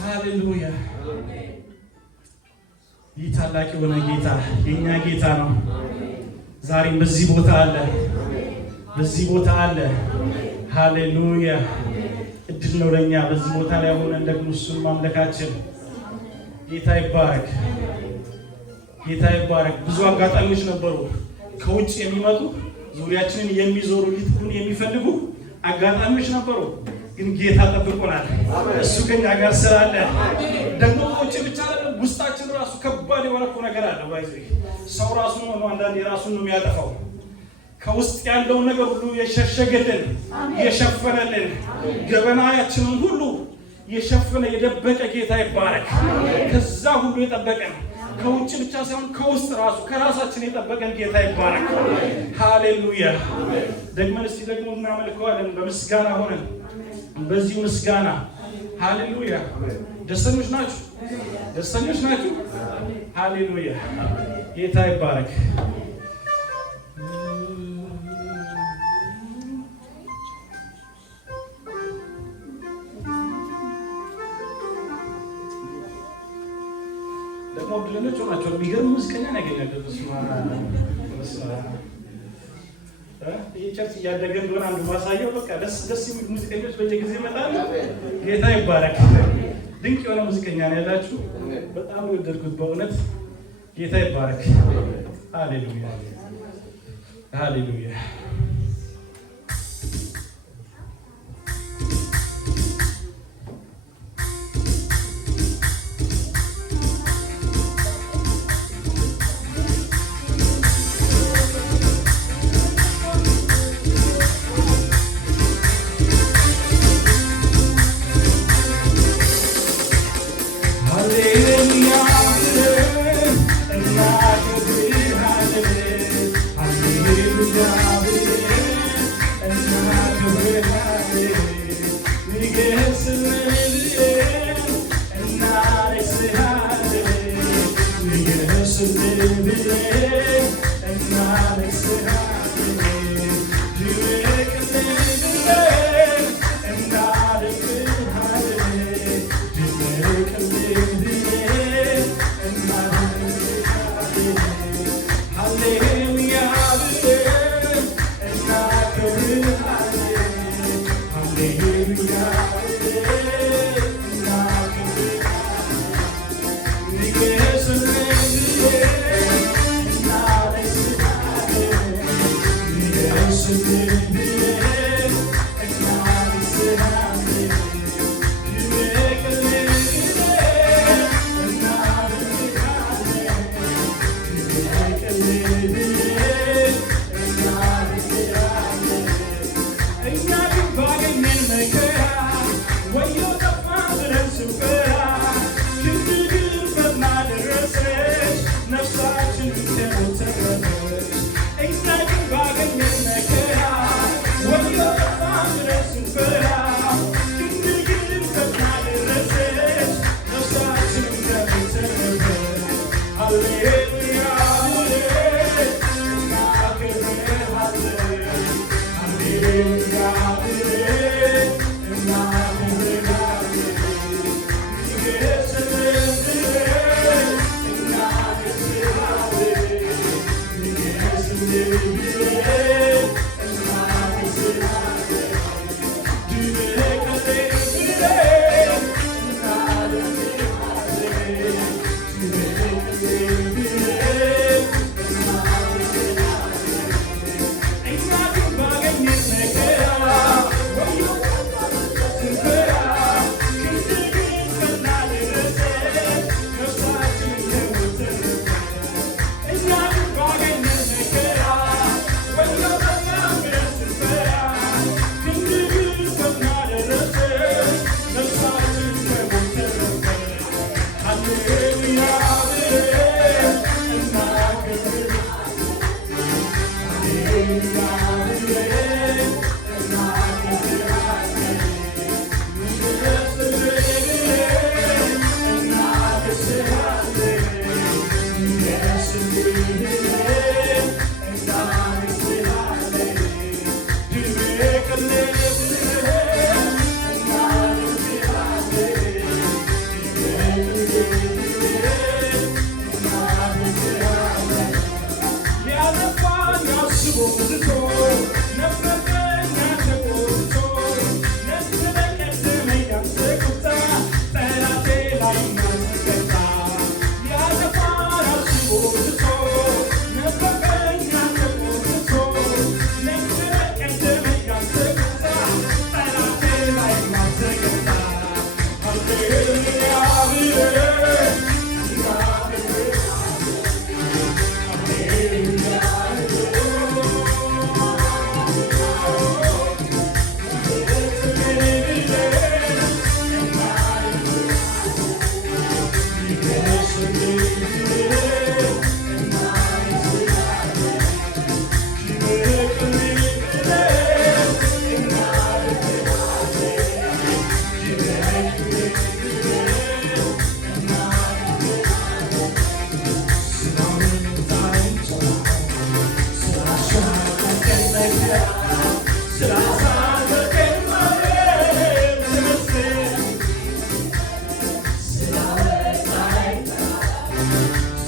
ሃሌሉያ ይህ ታላቅ የሆነ ጌታ የኛ ጌታ ነው። ዛሬም በዚህ ቦታ አለ፣ በዚህ ቦታ አለ። ሃሌሉያ እድል ነው ለኛ በዚህ ቦታ ላይ ሆነን ደግሞ እሱን ማምለካችን። ጌታ ይባረክ፣ ጌታ ይባረክ። ብዙ አጋጣሚዎች ነበሩ ከውጭ የሚመጡ ዙሪያችንን የሚዞሩ ሊጥሉን የሚፈልጉ አጋጣሚዎች ነበሩ። ግን ጌታ ጠብቆናል። እሱ ከኛ ጋር ስላለ ደግሞ ከውጭ ብቻ አይደለም ውስጣችን ራሱ ከባድ የሆነ ነገር አለ። ሰው ራሱ ነው አንዳንዴ ራሱን ነው የሚያጠፋው። ከውስጥ ያለውን ነገር ሁሉ የሸሸገልን የሸፈነልን ገበናችንን ሁሉ የሸፈነ የደበቀ ጌታ ይባረክ። ከዛ ሁሉ የጠበቀን ከውጭ ብቻ ሳይሆን ከውስጥ ራሱ ከራሳችን የጠበቀን ጌታ ይባረክ። ሃሌሉያ። ደግመን እስቲ ደግሞ እናመልከዋለን በምስጋና ሆነን በዚህ ምስጋና። ሃሌሉያ። ደስተኞች ናችሁ? ደስተኞች ናችሁ? ሃሌሉያ። ጌታ ይባረክ። ደግሞ ድለኞች ሆናቸው የሚገርም ሙዚቀኛ ያገኛል። ይህ ቸርች እያደገ እንደሆነ አንዱ ማሳየው በቃ ደስ የሚሉ ሙዚቀኞች በየጊዜ ይመጣሉ። ጌታ ይባረክ። ድንቅ የሆነ ሙዚቀኛ ነው ያላችሁ። በጣም የወደድኩት በእውነት ጌታ ይባረክ። ሃሌሉያ ሃሌሉያ።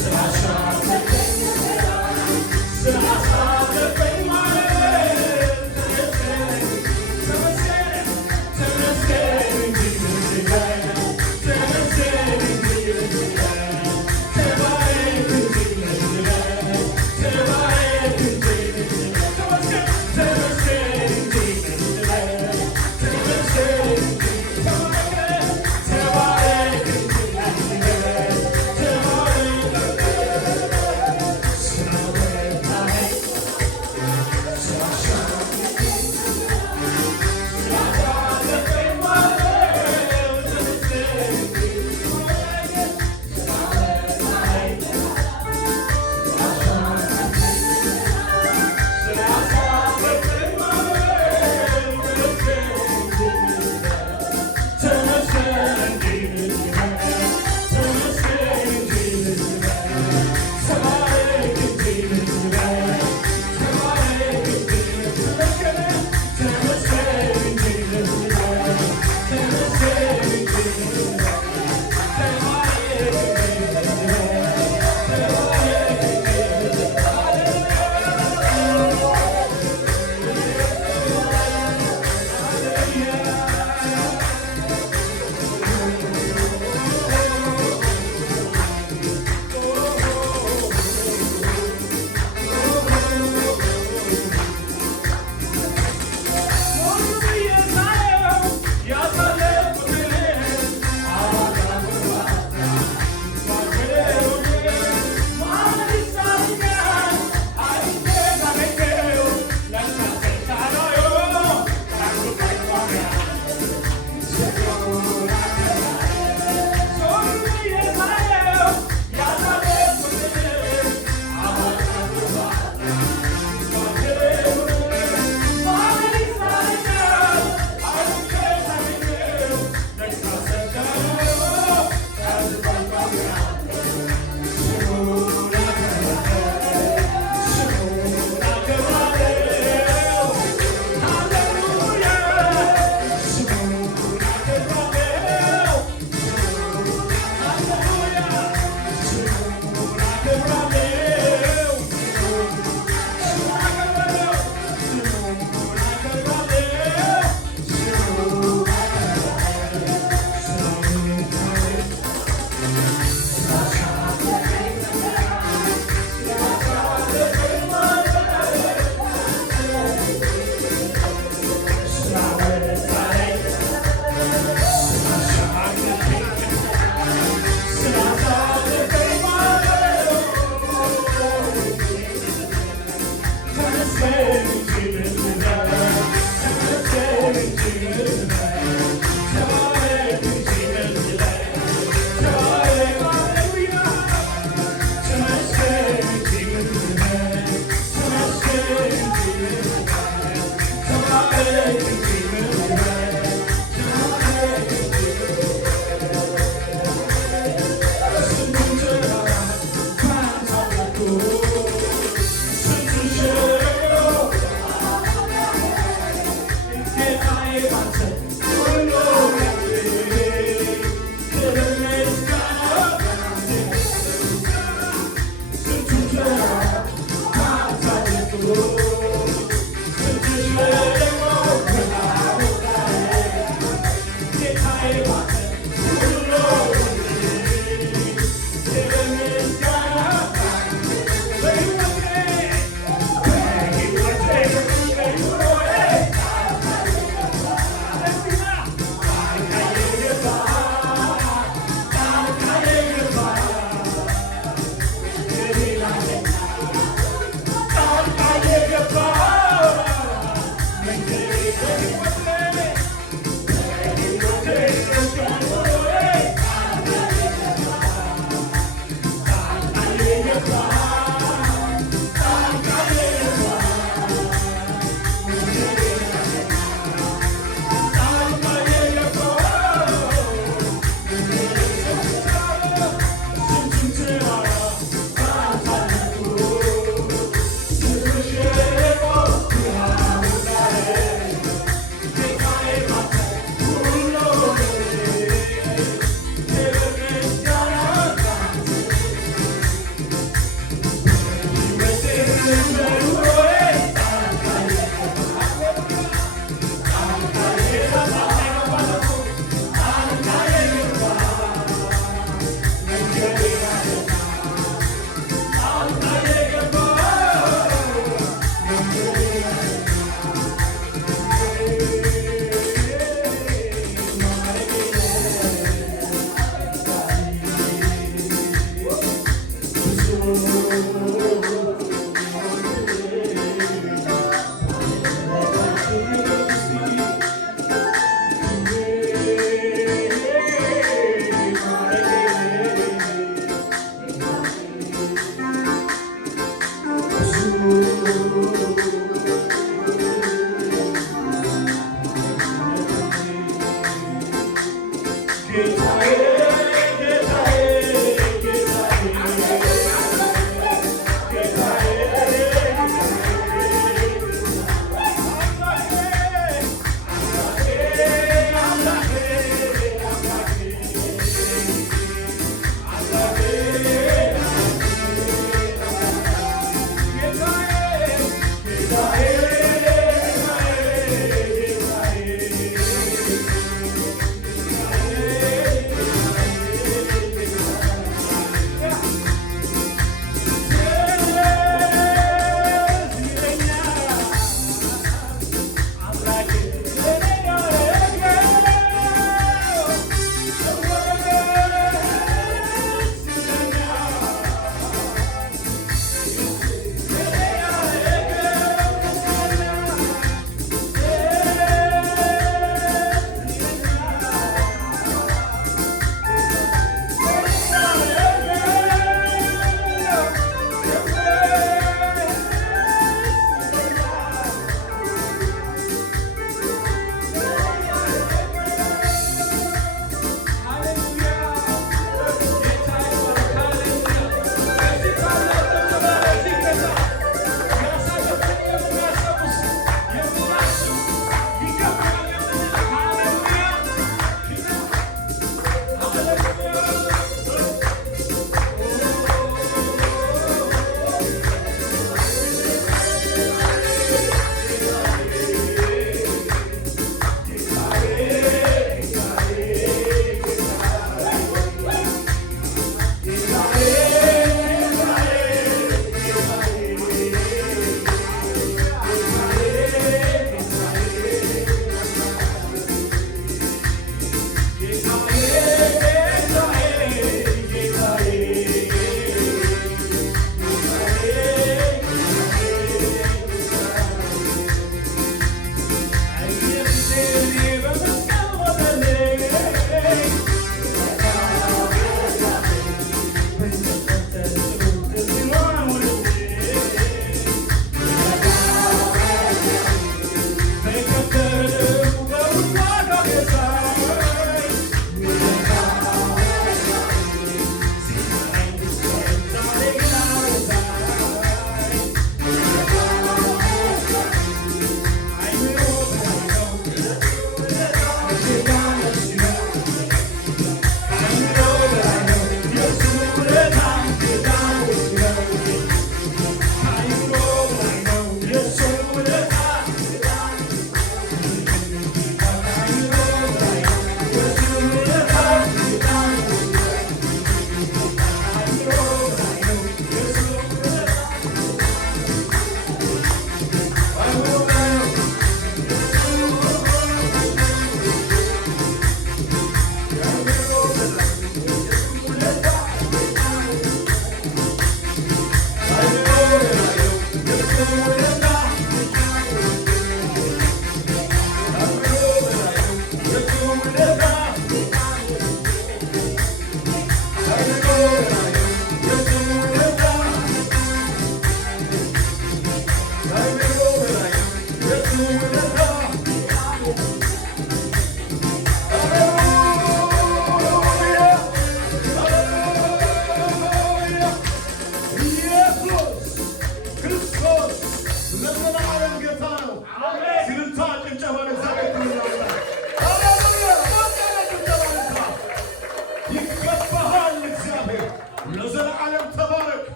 ስራ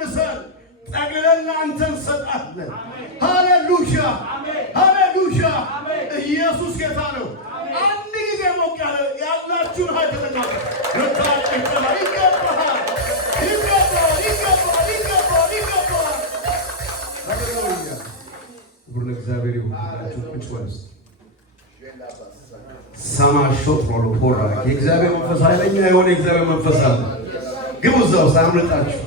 መልሰን ጠቅለን አንተ እንሰጣለን። ሃሌሉያ ሃሌሉያ። ኢየሱስ ጌታ ነው። አንድ ጊዜ ሞቅ ያለ ያላችሁን ኃይል ተጠቅሙ። ይገባሃል ይገባሃል ይገባሃል ይገባሃል ይገባሃል። ሃሌሉያ። ክብር ለእግዚአብሔር ይሁን። ሁላችሁ ቁጭ በሉ። ሰማሾት ሮሎ ፖራ የእግዚአብሔር መንፈስ ኃይለኛ የሆነ የእግዚአብሔር መንፈስ አለ። ግቡ እዛ ውስጥ አምልጣችሁ።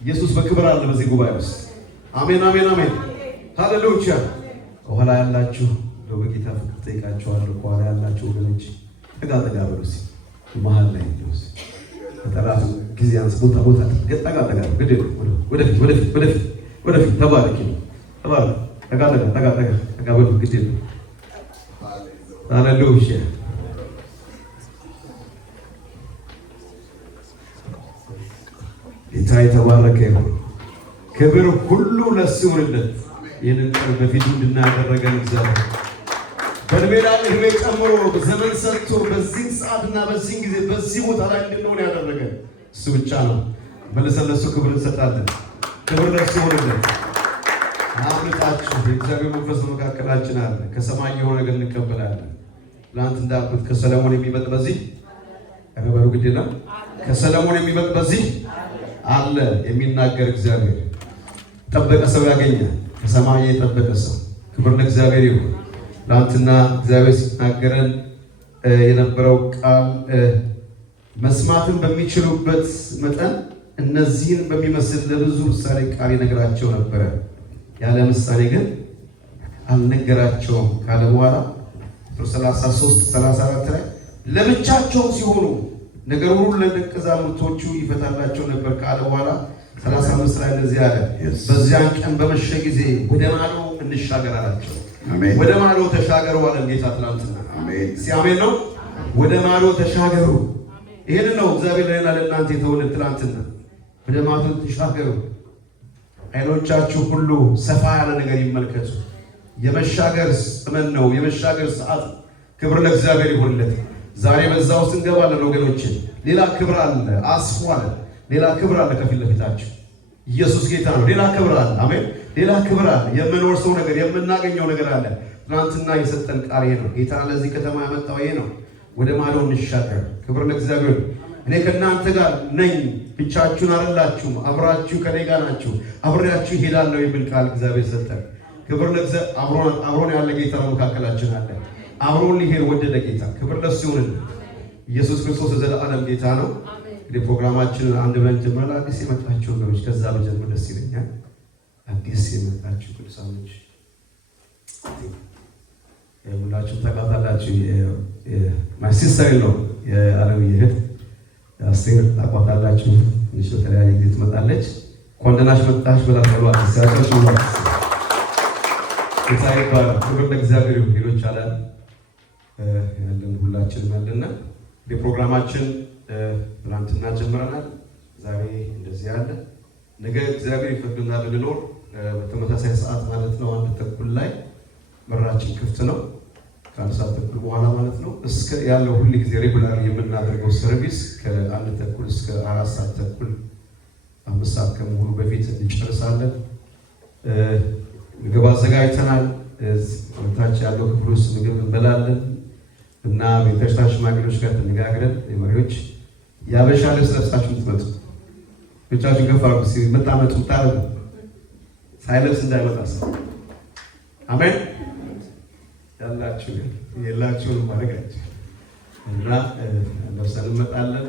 ኢየሱስ በክብር አለ በዚህ ጉባኤ ውስጥ። አሜን አሜን አሜን። ሃሌሉያ። ከኋላ ያላችሁ በጌታ ፍቅር ጠይቃችኋለሁ። ከኋላ ያላችሁ ወገኖች ጠጋ ጠጋ በሉ እስኪ። መሀል ላይ ነው ተጠራፍ ጊዜ አንስ ቦታ ጠጋ ጠጋ ግድ ወደፊት ወደፊት ወደፊት ወደፊት። ተባረክ ተባረክ። ጠጋ ጠጋ ጠጋ ጠጋ ጠጋ በሉ ግድ ሃሌሉያ። ጌታ የተባረከ ይሁን። ክብር ሁሉ ለእሱ ይሁንለት። ይህንን ቀን በፊቱ እንድናደረገን እግዚአብሔር በእድሜ ላይ እድሜ ጨምሮ ዘመን ሰጥቶ በዚህ ሰዓትና በዚህ ጊዜ በዚህ ቦታ ላይ እንድንሆን ያደረገን እሱ ብቻ ነው። መልሰን ለእሱ ክብር እንሰጣለን። ክብር ለእሱ ይሁንለት። አምልጣችሁ የእግዚአብሔር መንፈስ በመካከላችን አለ። ከሰማይ የሆነ ነገር እንቀበላለን። ትናንት እንዳልኩት ከሰለሞን የሚበልጥ በዚህ ረበሩ ግድ የለም። ከሰለሞን የሚበልጥ በዚህ አለ የሚናገር እግዚአብሔር። ጠበቀ ሰው ያገኛል። ከሰማይ የጠበቀ ሰው። ክብር ለእግዚአብሔር ይሁን። ትናንትና እግዚአብሔር ሲናገረን የነበረው ቃል መስማትን በሚችሉበት መጠን እነዚህን በሚመስል ለብዙ ምሳሌ ቃል ይነግራቸው ነበረ። ያለ ምሳሌ ግን አልነገራቸውም ካለ በኋላ 33-34 ላይ ለብቻቸው ሲሆኑ ነገር ሁሉ ለደቀ መዛሙርቶቹ ይፈታላቸው ነበር ካለ በኋላ 35 ላይ እንደዚህ አለ። በዚያን ቀን በመሸ ጊዜ ወደ ማዶ እንሻገር አላቸው። ወደ ማዶ ተሻገሩ አለ ጌታ ትናንትና። አሜን ነው። ወደ ማዶ ተሻገሩ። ይሄንን ነው እግዚአብሔር ለእኔና ለእናንተ የተወለት ትናንትና። ወደ ማዶ ተሻገሩ። አይኖቻችሁ ሁሉ ሰፋ ያለ ነገር ይመልከቱ። የመሻገር ዘመን ነው። የመሻገር ሰዓት። ክብር ለእግዚአብሔር ይሁንለት። ዛሬ በዛ ውስጥ እንገባለን ወገኖች። ሌላ ክብር አለ። አስፉ አለ። ሌላ ክብር አለ ከፊት ለፊታችሁ። ኢየሱስ ጌታ ነው። ሌላ ክብር አለ። አሜን። ሌላ ክብር አለ። የምንወርሰው ነገር የምናገኘው ነገር አለ። ትናንትና የሰጠን ቃል ይሄ ነው። ጌታ ለዚህ ከተማ ያመጣው ይሄ ነው። ወደ ማዶ እንሻገር። ክብር ለእግዚአብሔር። እኔ ከእናንተ ጋር ነኝ፣ ብቻችሁን አይደላችሁም፣ አብራችሁ ከኔ ጋር ናችሁ፣ አብሬያችሁ እሄዳለሁ የሚል ቃል እግዚአብሔር ሰጠን። ክብር ለእግዚአብሔር። አብሮን ያለ ጌታ መካከላችን አለ። አብሮን ሊሄድ ወደደ ጌታ። ክብር ለእሱ ይሁን። ኢየሱስ ክርስቶስ የዘላለም ጌታ ነው። እንግዲህ ፕሮግራማችንን አንድ ብለን ጀምረን አዲስ የመጣችሁ ወገኖች ከዛ በጀምር ደስ ይለኛል። አዲስ የመጣችሁ ቅዱሳኖች ሁላችሁም ታውቃታላችሁ። ማይ ሲስተር ነው የዓለም እህት አስቴር ታውቃታላችሁ። ትንሽ በተለያየ ጊዜ ትመጣለች። ኮንደናሽ መጣሽ ብላ ተብሏል። ሲያቸው ነው ጌታ ይባረክ። ክብር ለእግዚአብሔር ይሁን። ሌሎች አለ ያለን ሁላችንም አለና ፕሮግራማችን ትናንትና ጀምረናል። ዛሬ እንደዚህ ያለ ነገ እግዚአብሔር ይፈቅድና ብንኖር በተመሳሳይ ሰዓት ማለት ነው 1:30 ላይ በራችን ክፍት ነው። ከአንድ ሰዓት ተኩል በኋላ ማለት ነው እስከ ያለው ሁሉ ጊዜ ሬጉላር የምናደርገው ሰርቪስ ከ1:30 እስከ 4 ሰዓት ተኩል 5 ሰዓት ከመሆኑ በፊት እንጨርሳለን። ምግብ አዘጋጅተናል። ታች ያለው ክፍል ውስጥ ምግብ እንበላለን እና ቤተክርስቲያን ሽማግሌዎች ጋር ተነጋግረን የመሪዎች ያበሻ ልብስ ለብሳችሁ ትመጡ ብቻችሁ ገፋ አርጉ መጣመጡ ታረጉ ሳይለብስ እንዳይመጣ ሰው አሜን። ያላችሁ የላችሁን ማድረጋችሁ እና ለብሰን እንመጣለን።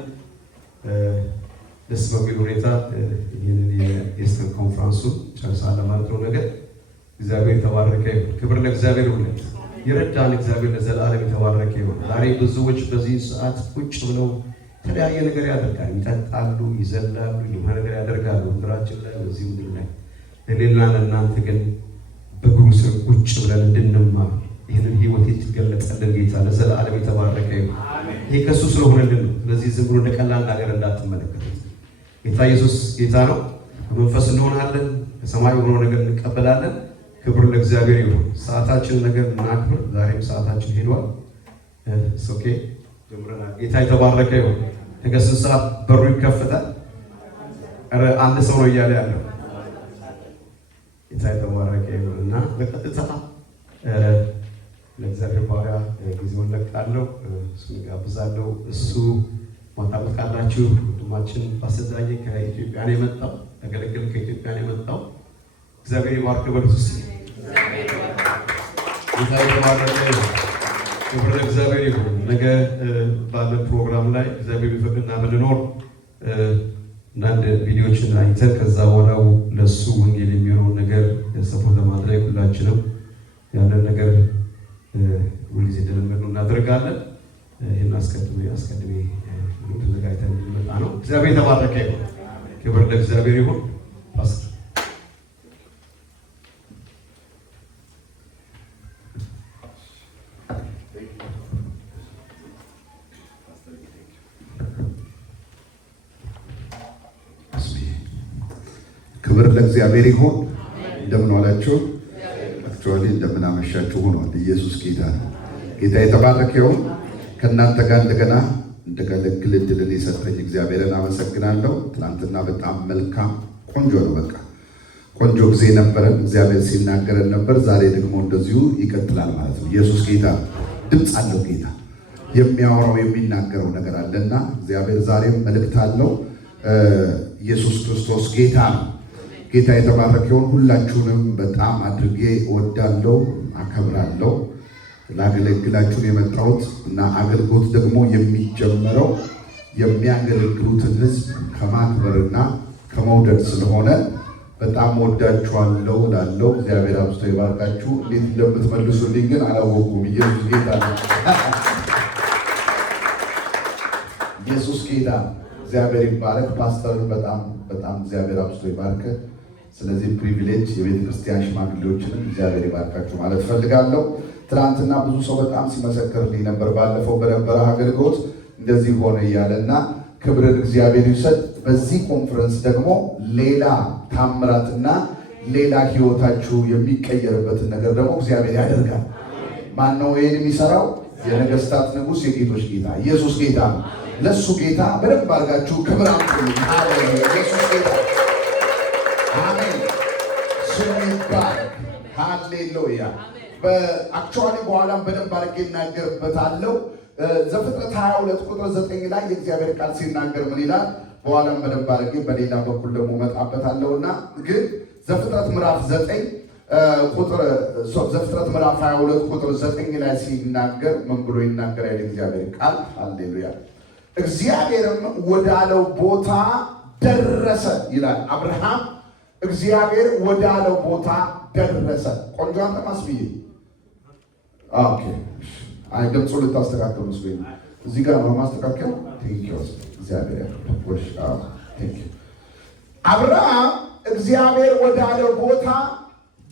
ደስ በሚል ሁኔታ ይህንን የኤስተር ኮንፈረንሱ ጨርሳለን ማለት ነው። ነገር እግዚአብሔር የተባረከ ይሁን። ክብር ለእግዚአብሔር ይሁን። የረዳን እግዚአብሔር ለዘላለም የተባረከ ይሁን። ዛሬ ብዙዎች በዚህ ሰዓት ቁጭ ብለው የተለያየ ነገር ያደርጋሉ፣ ይጠጣሉ፣ ይዘላሉ፣ የሆነ ነገር ያደርጋሉ ምድራችን ላይ በዚህ ምድር ላይ። ለሌላ ለእናንተ ግን በእግሩ ስር ቁጭ ብለን እንድንማር ይህንን ህይወት የተገለጸልን ጌታ ለዘላለም የተባረከ ይሁን። ይሄ ከእሱ ስለሆነልን ነው። ስለዚህ ዝም ብሎ እንደ ቀላል ነገር እንዳትመለከቱት። ጌታ ኢየሱስ ጌታ ነው። በመንፈስ እንሆናለን፣ ከሰማይ የሆነው ነገር እንቀበላለን። ክብር ለእግዚአብሔር ይሁን። ሰዓታችንን ነገር እናክብር። ዛሬም ሰዓታችን ሄዷል። ኦኬ ጀምረናል። ጌታ የተባረከ ይሁን። ነገ 6 ሰዓት በሩ ይከፈታል። አንድ ሰው ነው እያለ ያለው ጌታ የተባረከ ይሁንና በቀጥታ ለእግዚአብሔር ባሪያ ጊዜውን ለቃለሁ። እሱን ጋብዛለሁ። እሱ ማታውቃላችሁ ወንድማችን ባሰዳዬ ከኢትዮጵያ ነው የመጣው። ያገለግል ከኢትዮጵያ ነው የመጣው። እግዚአብሔር ይባርክ በርቱስ። ጌታ የተባረከ ክብር ለእግዚአብሔር ይሁን። ነገ ባለ ፕሮግራም ላይ እግዚአብሔር ቢፈቅድና ብንኖር አንዳንድ ቪዲዮዎችን አይተን ከዛ በኋላው ለሱ ወንጌል የሚሆነውን ነገር ሰፖርት ለማድረግ ሁላችንም ያለን ነገር ሁልጊዜ እንደለመድነው እናደርጋለን። ይህን አስቀድሜ ተዘጋጅተን እንመጣ ነው። እግዚአብሔር የተባረከ ይሁን። ክብር ለእግዚአብሔር ይሁን። ፓስተር ክብር ለእግዚአብሔር ይሁን። እንደምን ዋላችሁ? አክቹዋሊ እንደምን አመሻችሁ ሆኗል። ኢየሱስ ጌታ ነው። ጌታ የተባረከ ይሁን። ከእናንተ ጋር እንደገና እንደገለግል እድልን የሰጠኝ እግዚአብሔርን አመሰግናለሁ። ትናንትና በጣም መልካም ቆንጆ ነው። በቃ ቆንጆ ጊዜ ነበረን። እግዚአብሔር ሲናገረን ነበር። ዛሬ ደግሞ እንደዚሁ ይቀጥላል ማለት ነው። ኢየሱስ ጌታ ድምፅ አለው። ጌታ የሚያወራው የሚናገረው ነገር አለና እግዚአብሔር ዛሬም መልእክት አለው። ኢየሱስ ክርስቶስ ጌታ ነው። ጌታ የተባረከውን ሁላችሁንም በጣም አድርጌ እወዳለሁ፣ አከብራለሁ። ላገለግላችሁን የመጣሁት እና አገልግሎት ደግሞ የሚጀመረው የሚያገለግሉትን ሕዝብ ከማክበርና ከመውደድ ስለሆነ በጣም ወዳችኋለሁ እላለሁ። እግዚአብሔር አብዝቶ ይባርካችሁ። እንዴት እንደምትመልሱልኝ ግን አላወቁም። ኢየሱስ ጌታ ነው። ኢየሱስ ጌታ እግዚአብሔር ይባረክ። ፓስተርን በጣም እግዚአብሔር አብዝቶ ይባርክ። ስለዚህ ፕሪቪሌጅ የቤተ ክርስቲያን ሽማግሌዎችንም እግዚአብሔር ይባርካችሁ ማለት ፈልጋለሁ። ትናንትና ብዙ ሰው በጣም ሲመሰክርልኝ ነበር። ባለፈው በነበረ አገልግሎት እንደዚህ ሆነ እያለና ክብርን እግዚአብሔር ይውሰድ። በዚህ ኮንፈረንስ ደግሞ ሌላ ታምራትና ሌላ ህይወታችሁ የሚቀየርበትን ነገር ደግሞ እግዚአብሔር ያደርጋል። ማን ነው ይሄን የሚሰራው? የነገስታት ንጉሥ የጌቶች ጌታ ኢየሱስ ጌታ ነው። ለሱ ጌታ በደንብ አድርጋችሁ ክብር አምጡልኝ። ኢየሱስ ጌታ አሜን። ስሙ ይባረክ። ሃሌሉያ። በአክቹዋሊ በኋላም በደንብ አድርጌ እናገርበታለሁ። ዘፍጥረት 22 ቁጥር 9 ላይ የእግዚአብሔር ቃል ሲናገር ምን ይላል? በኋላም በደንብ አድርጌ በሌላ በኩል ደግሞ መጣበታለሁና ግን ዘፍጥረት ምዕራፍ 9 ዘፍጥረት ምዕራፍ 22 ቁጥር 9 ላይ ሲናገር ምን ብሎ ይናገራል የእግዚአብሔር ቃል? ሃሌሉያ። እግዚአብሔርም ወዳለው ቦታ ደረሰ ይላል። አብርሃም እግዚአብሔር ወዳለው ቦታ ደረሰ። ቆንጆ አንተ ማስብዬ ኦኬ። አይ ድምፁ ልታስተካክሉ መስሎኝ እዚህ ጋር ነው ማስተካከል። ቴንክ ዩ እግዚአብሔር ያክብርሽ። ቴንክ ዩ። አብርሃም እግዚአብሔር ወዳለው ቦታ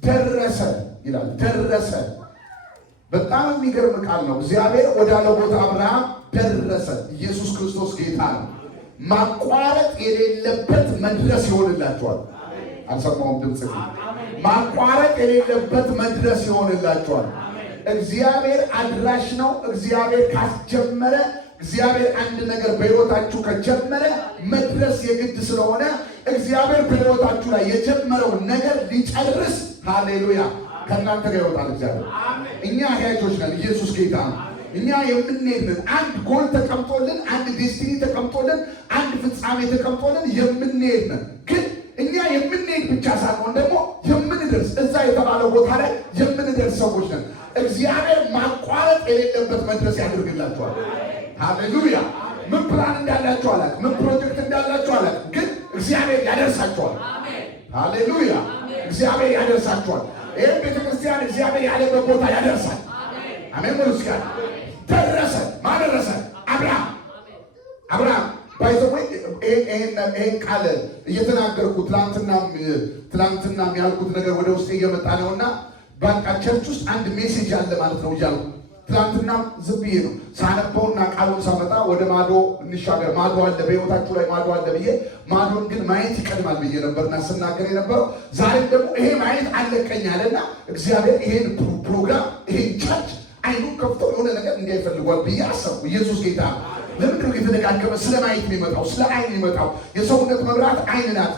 ደረሰ ይላል። ደረሰ በጣም የሚገርም ቃል ነው። እግዚአብሔር ወዳለው ቦታ አብርሃም ደረሰ። ኢየሱስ ክርስቶስ ጌታ ነው። ማቋረጥ የሌለበት መድረስ ይሆንላችኋል። አልሰማሁም ድምጽ። ማቋረጥ የሌለበት መድረስ ይሆንላችኋል። እግዚአብሔር አድራሽ ነው። እግዚአብሔር ካስጀመረ፣ እግዚአብሔር አንድ ነገር በሕይወታችሁ ከጀመረ መድረስ የግድ ስለሆነ እግዚአብሔር በሕይወታችሁ ላይ የጀመረው ነገር ሊጨርስ ሃሌሉያ ከእናንተ ጋር ይወጣል። እግዚአብሔር እኛ ሕያጆች ነን። ኢየሱስ ጌታ ነው። እኛ የምንሄድ ነን። አንድ ጎል ተቀምጦልን፣ አንድ ዴስቲኒ ተቀምጦልን፣ አንድ ፍጻሜ ተቀምጦልን የምንሄድ ነን። ግን እኛ የምንሄድ ብቻ ሳይሆን ደግሞ የምንደርስ እዛ የተባለው ቦታ ላይ የምንደርስ ሰዎች ነን። እግዚአብሔር ማቋረጥ የሌለበት መድረስ ያደርግላችኋል። ሃሌሉያ። ምን ፕላን እንዳላችሁ አላውቅም፣ ምን ፕሮጀክት እንዳላችሁ አላውቅም፣ ግን እግዚአብሔር ያደርሳችኋል። ሃሌሉያ። እግዚአብሔር ያደርሳችኋል። ይህም ቤተክርስቲያን እግዚአብሔር ያለበት ቦታ ያደርሳል። አሜን። ወልስካር ደረሰ። ማደረሰ አብርሃም ባይዘወይ ይሄን ቃል እየተናገርኩ ትላንትና ያልኩት ነገር ወደ ውስጥ እየመጣ ነውና በቃ ቸርች ውስጥ አንድ ሜሴጅ አለ ማለት ነው እያልኩ ትላንትና ዝም ብዬ ነው ሳነበውና ቃሉን ሳመጣ ወደ ማዶ እንሻገር፣ ማዶ አለ በሕይወታችሁ ላይ ማዶ አለ ብዬ ማዶን ግን ማየት ይቀድማል ብዬ ነበርና ስናገር የነበረው። ዛሬም ደግሞ ይሄ ማየት አለቀኝ አለና እግዚአብሔር ይሄን ፕሮግራም ይሄን ቸርች አይኑን ከፍቶ የሆነ ነገር እንዲያይፈልጓል ብዬ አሰብኩ። ኢየሱስ ጌታ ለምንድን ነው የተደጋገመ? ስለ ማየት ነው የመጣው፣ ስለ አይን የመጣው። የሰውነት መብራት አይን ናት።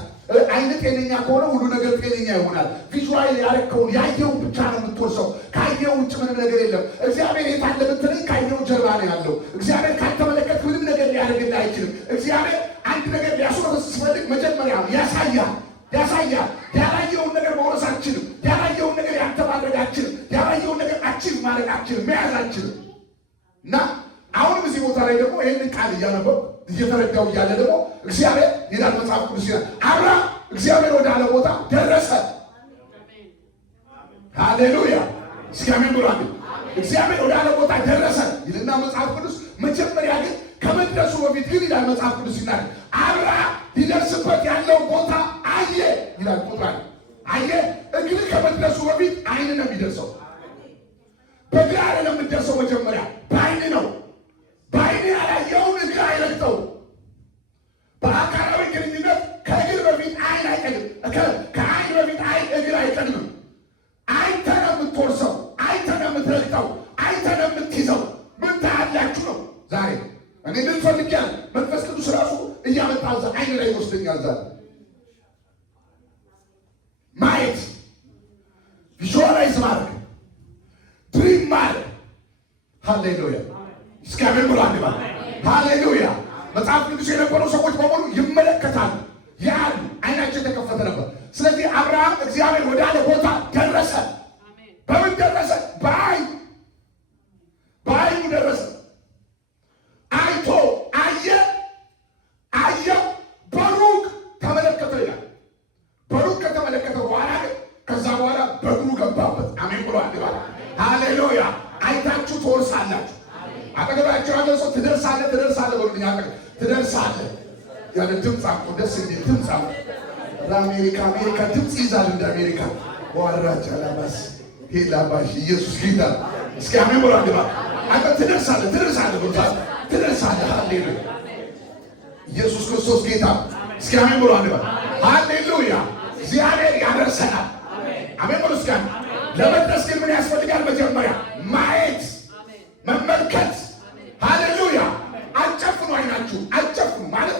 አይን ጤነኛ ከሆነ ሁሉ ነገር ጤነኛ ይሆናል። ቪዥዋል ያረከውን ያየውን ብቻ ነው የምትወርሰው። ካየው ውጭ ምንም ነገር የለም። እግዚአብሔር የት አለ ብትለኝ ካየው ጀርባ ነው ያለው። እግዚአብሔር ካልተመለከት ምንም ነገር ሊያደርግልህ አይችልም። እግዚአብሔር አንድ ነገር ሊያስወርስ ሲፈልግ መጀመሪያ ያሳያል። ያላየውን ነገር መውረስ አችልም። ያላየውን ነገር ያንተ ማድረግ አችልም። ያላየውን ነገር አችል ማድረግ አችልም፣ መያዝ አችልም። እና አሁንም እዚህ ቦታ ላይ ደግሞ ይህንን ቃል እያነበው እየተረዳው እያለ ደግሞ እግዚአብሔር ይላል መጽሐፍ ቅዱስ ይላል አብርሃም እግዚአብሔር ወደ አለ ቦታ ደረሰ። ሃሌሉያ! እስኪ አሜን ብሎ እግዚአብሔር ወደ አለ ቦታ ደረሰ ይልና መጽሐፍ ቅዱስ መጀመሪያ ግን ከመድረሱ በፊት ግን ይላል መጽሐፍ ቅዱስ ይላል አብርሃም ሊደርስበት ያለው ቦታ አየ ይላል። ቁጥር አየ እንግዲህ ከመድረሱ በፊት አይን ነው የሚደርሰው። በግራ አይደለም የምትደርሰው፣ መጀመሪያ በአይን ነው። በአይን ያላየውን እግር አይረግጠው። በአካላዊ ግንኙነት ከእግር በፊት አይን አይቀድም። ከአይን በፊት አይን እግር አይቀድምም። አይተህ ነው የምትወርሰው፣ አይተህ ነው የምትረግጠው፣ አይተህ ነው የምትይዘው። ምን ታያላችሁ ነው ዛሬ እኔ ልፈልጊያል መንፈስ ቅዱስ ራሱ እያመጣ እዛ አይን ላይ ይወስደኛል። ዛሬ ማየት ቪዥዋላይዝ ማድረግ ድሪም ማድረግ። ሃሌሉያ! እስኪ አሜን ብሎ አንድ ባል ሃሌሉያ! መጽሐፍ ቅዱስ የነበሩ ሰዎች በሙሉ ይመለከታሉ፣ ያሉ አይናቸው የተከፈተ ነበር። ስለዚህ አብርሃም እግዚአብሔር ወዳለ ቦታ ደረሰ። በምን ደረሰ? በአይኑ ደረሰ። አይቶ አየው፣ በሩቅ ተመለከተ ይላል። በሩቅ ከተመለከተ በኋላ ግን ከዛ በኋላ በእግሩ ገባበት። አሜን ብሎ አንድ ባል ሃሌሉያ! አይታችሁ ትወርሳላችሁ። አጠገባቸው ያለ ሰው ትደርሳለህ በሉኝ። ትደርሳለህ ያለ ድምፅ አምጡ፣ ደስ የሚል ድምፅ አምጡ። ለአሜሪካ ድምፅ ይዛል። እንደ አሜሪካ ዋራጃ ላባስ ሄላባሽ ኢየሱስ ጌታ። እስኪ አሜን ብሎ አንድ ባል አንተ ትደርሳለህ ሃሌሉያ! ኢየሱስ ክርስቶስ ጌታ። እስኪ አሜን ብሎ አንድ ባል ሃሌሉያ! እግዚአብሔር ያደርሰናል። አሜን ብሎ እስኪ ለመድረስ ግን ምን ያስፈልጋል? መጀመሪያ ማየት፣ መመልከት። ሃሌሉያ! አጨፍኑ አይናችሁ። አጨፍኑ ማለት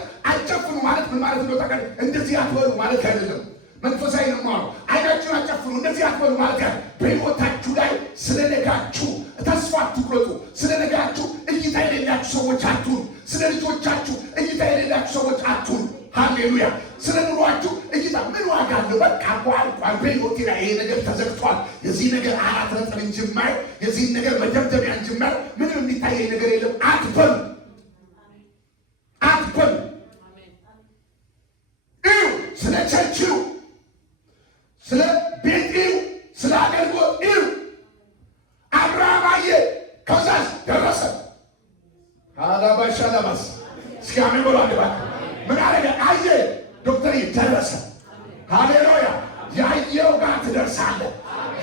ምን ማለት ነው? ታውቃለህ? እንደዚህ አትበሉ ማለት አይደለም። መንፈሳዊ ነው ማለት አይናችሁን አጨፍኑ፣ እንደዚህ አትበሉ ማለት ያለ በሕይወታችሁ ላይ ስለነጋችሁ ተስፋ አትቁረጡ። ስለነጋችሁ እይታ የሌላችሁ ሰዎች አትሁኑ። ስለ ልጆቻችሁ እይታ የሌላችሁ ሰዎች አትሁኑ። ሃሌሉያ! ስለ ኑሯችሁ እይታ ምን ዋጋ አለው? በቃ አልቋል። በሕይወቴ ላይ ይሄ ነገር ተዘግቷል። የዚህ ነገር አራት ነጥብ እንጂ የማየው የዚህን ነገር መደምደሚያ እንጂ የማየው ምንም የሚታየኝ ነገር የለም አትበሉ። ስለ ቸርችው፣ ስለ ቤትው፣ ስለ አገልግሎት አብርሃም አየ፣ ከዛስ ደረሰ። አላባሻላባስ እስኪ አሜን ብሎ አንድ ባል ምን አረገ? አየ ዶክተር ደረሰ። ሃሌሉያ! ያየው ጋር ትደርሳለህ፣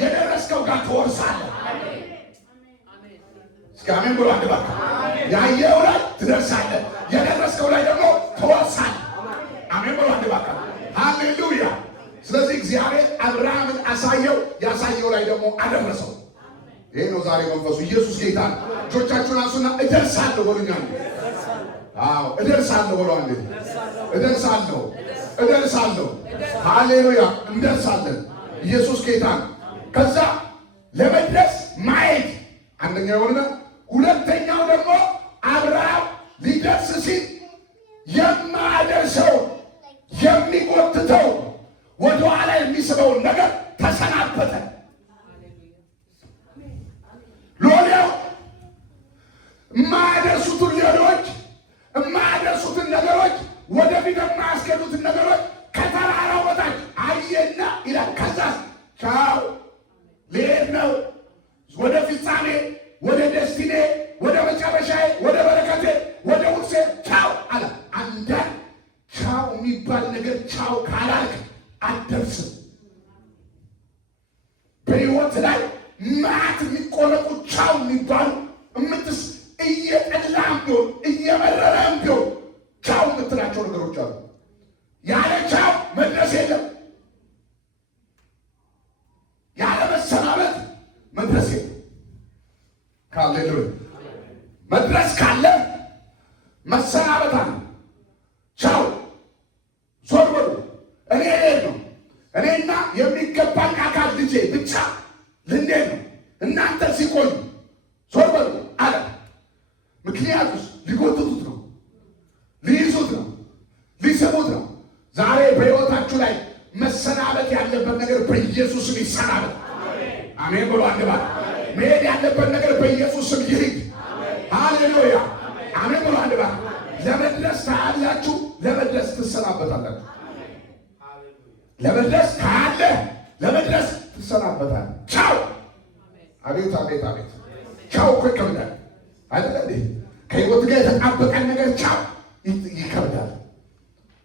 የደረስከው ጋር ትወርሳለህ። እስኪ አሜን ብሎ አንድ ባል ያየው ላይ ትደርሳለህ፣ የደረስከው ላይ ደግሞ ትወርሳለህ። አሜን ብሎ አንድ ባል ሃሌሉያ! ስለዚህ እግዚአብሔር አብርሃምን አሳየው፣ ያሳየው ላይ ደግሞ አደረሰው። ይሄ ነው ዛሬ መንፈሱ። ኢየሱስ ጌታ። እጆቻችሁን አንሱና እደርሳለሁ በሉኛ። አዎ እደርሳለሁ በሉ አንዴ። እደርሳለሁ። ሃሌሉያ! እንደርሳለን። ኢየሱስ ጌታ። ከዛ ለመድረስ ማየት አንደኛው ሆነ። ሁለተኛው ደግሞ አብርሃም ሊደርስ ሲል የማያደርሰው የሚጎትተው ወደኋላ የሚስበውን ነገር ተሰናበተ። ሎሌው የማያደርሱትን ሌሎች የማያደርሱትን ነገሮች ወደፊት የማያስገዱትን ነገሮች ከተራራው በታች አየና ይላል። ከዛ ቻው ልሄድ ነው ወደ ፍጻሜ፣ ወደ ደስቲኔ፣ ወደ መጨረሻዬ፣ ወደ በረከቴ፣ ወደ ውርሴ ቻው አለ። አንዳንድ ቻው የሚባል ነገር ቻው ካላልክ አትደርስም። በሕይወት ላይ ማት የሚቆረጡ ቻው የሚባሉ እምትስ እየጠላም ቢሆን እየመረረም ቢሆን ቻው የምትላቸው ነገሮች አሉ። ያለ ቻው መድረስ የለም። ያለ መሰናበት መድረስ የለም። ሃሌሉያ! መድረስ ካለ መሰናበት አለ። ቻው ዞር በሉ። እኔ ልሄድ ነው። እኔና የሚገባኝ አካል ልጄ ብቻ ልንሄድ ነው። እናንተ ሲቆዩ ዞር በሉ አለ። ምክንያቱስ ሊጎትቱት ነው፣ ሊይዙት ነው፣ ሊስሙት ነው። ዛሬ በሕይወታችሁ ላይ መሰናበት ያለበት ነገር በኢየሱስም ይሰናበት። አሜን ብሎ አንድ ባል መሄድ ያለበት ነገር በኢየሱስም ይሂድ። ሃሌሉያ አሜን ብሎ አንድ ባል ለመድረስ ታያላችሁ፣ ለመድረስ ትሰናበታላችሁ። ለመድረስ ታያለ፣ ለመድረስ ትሰናበታለህ። ቻው አቤት አቤት አቤት ቻው እኮ ይከብዳል አይደል? ከህይወት ጋር የተጣበቀን ነገር ቻው ይከብዳል።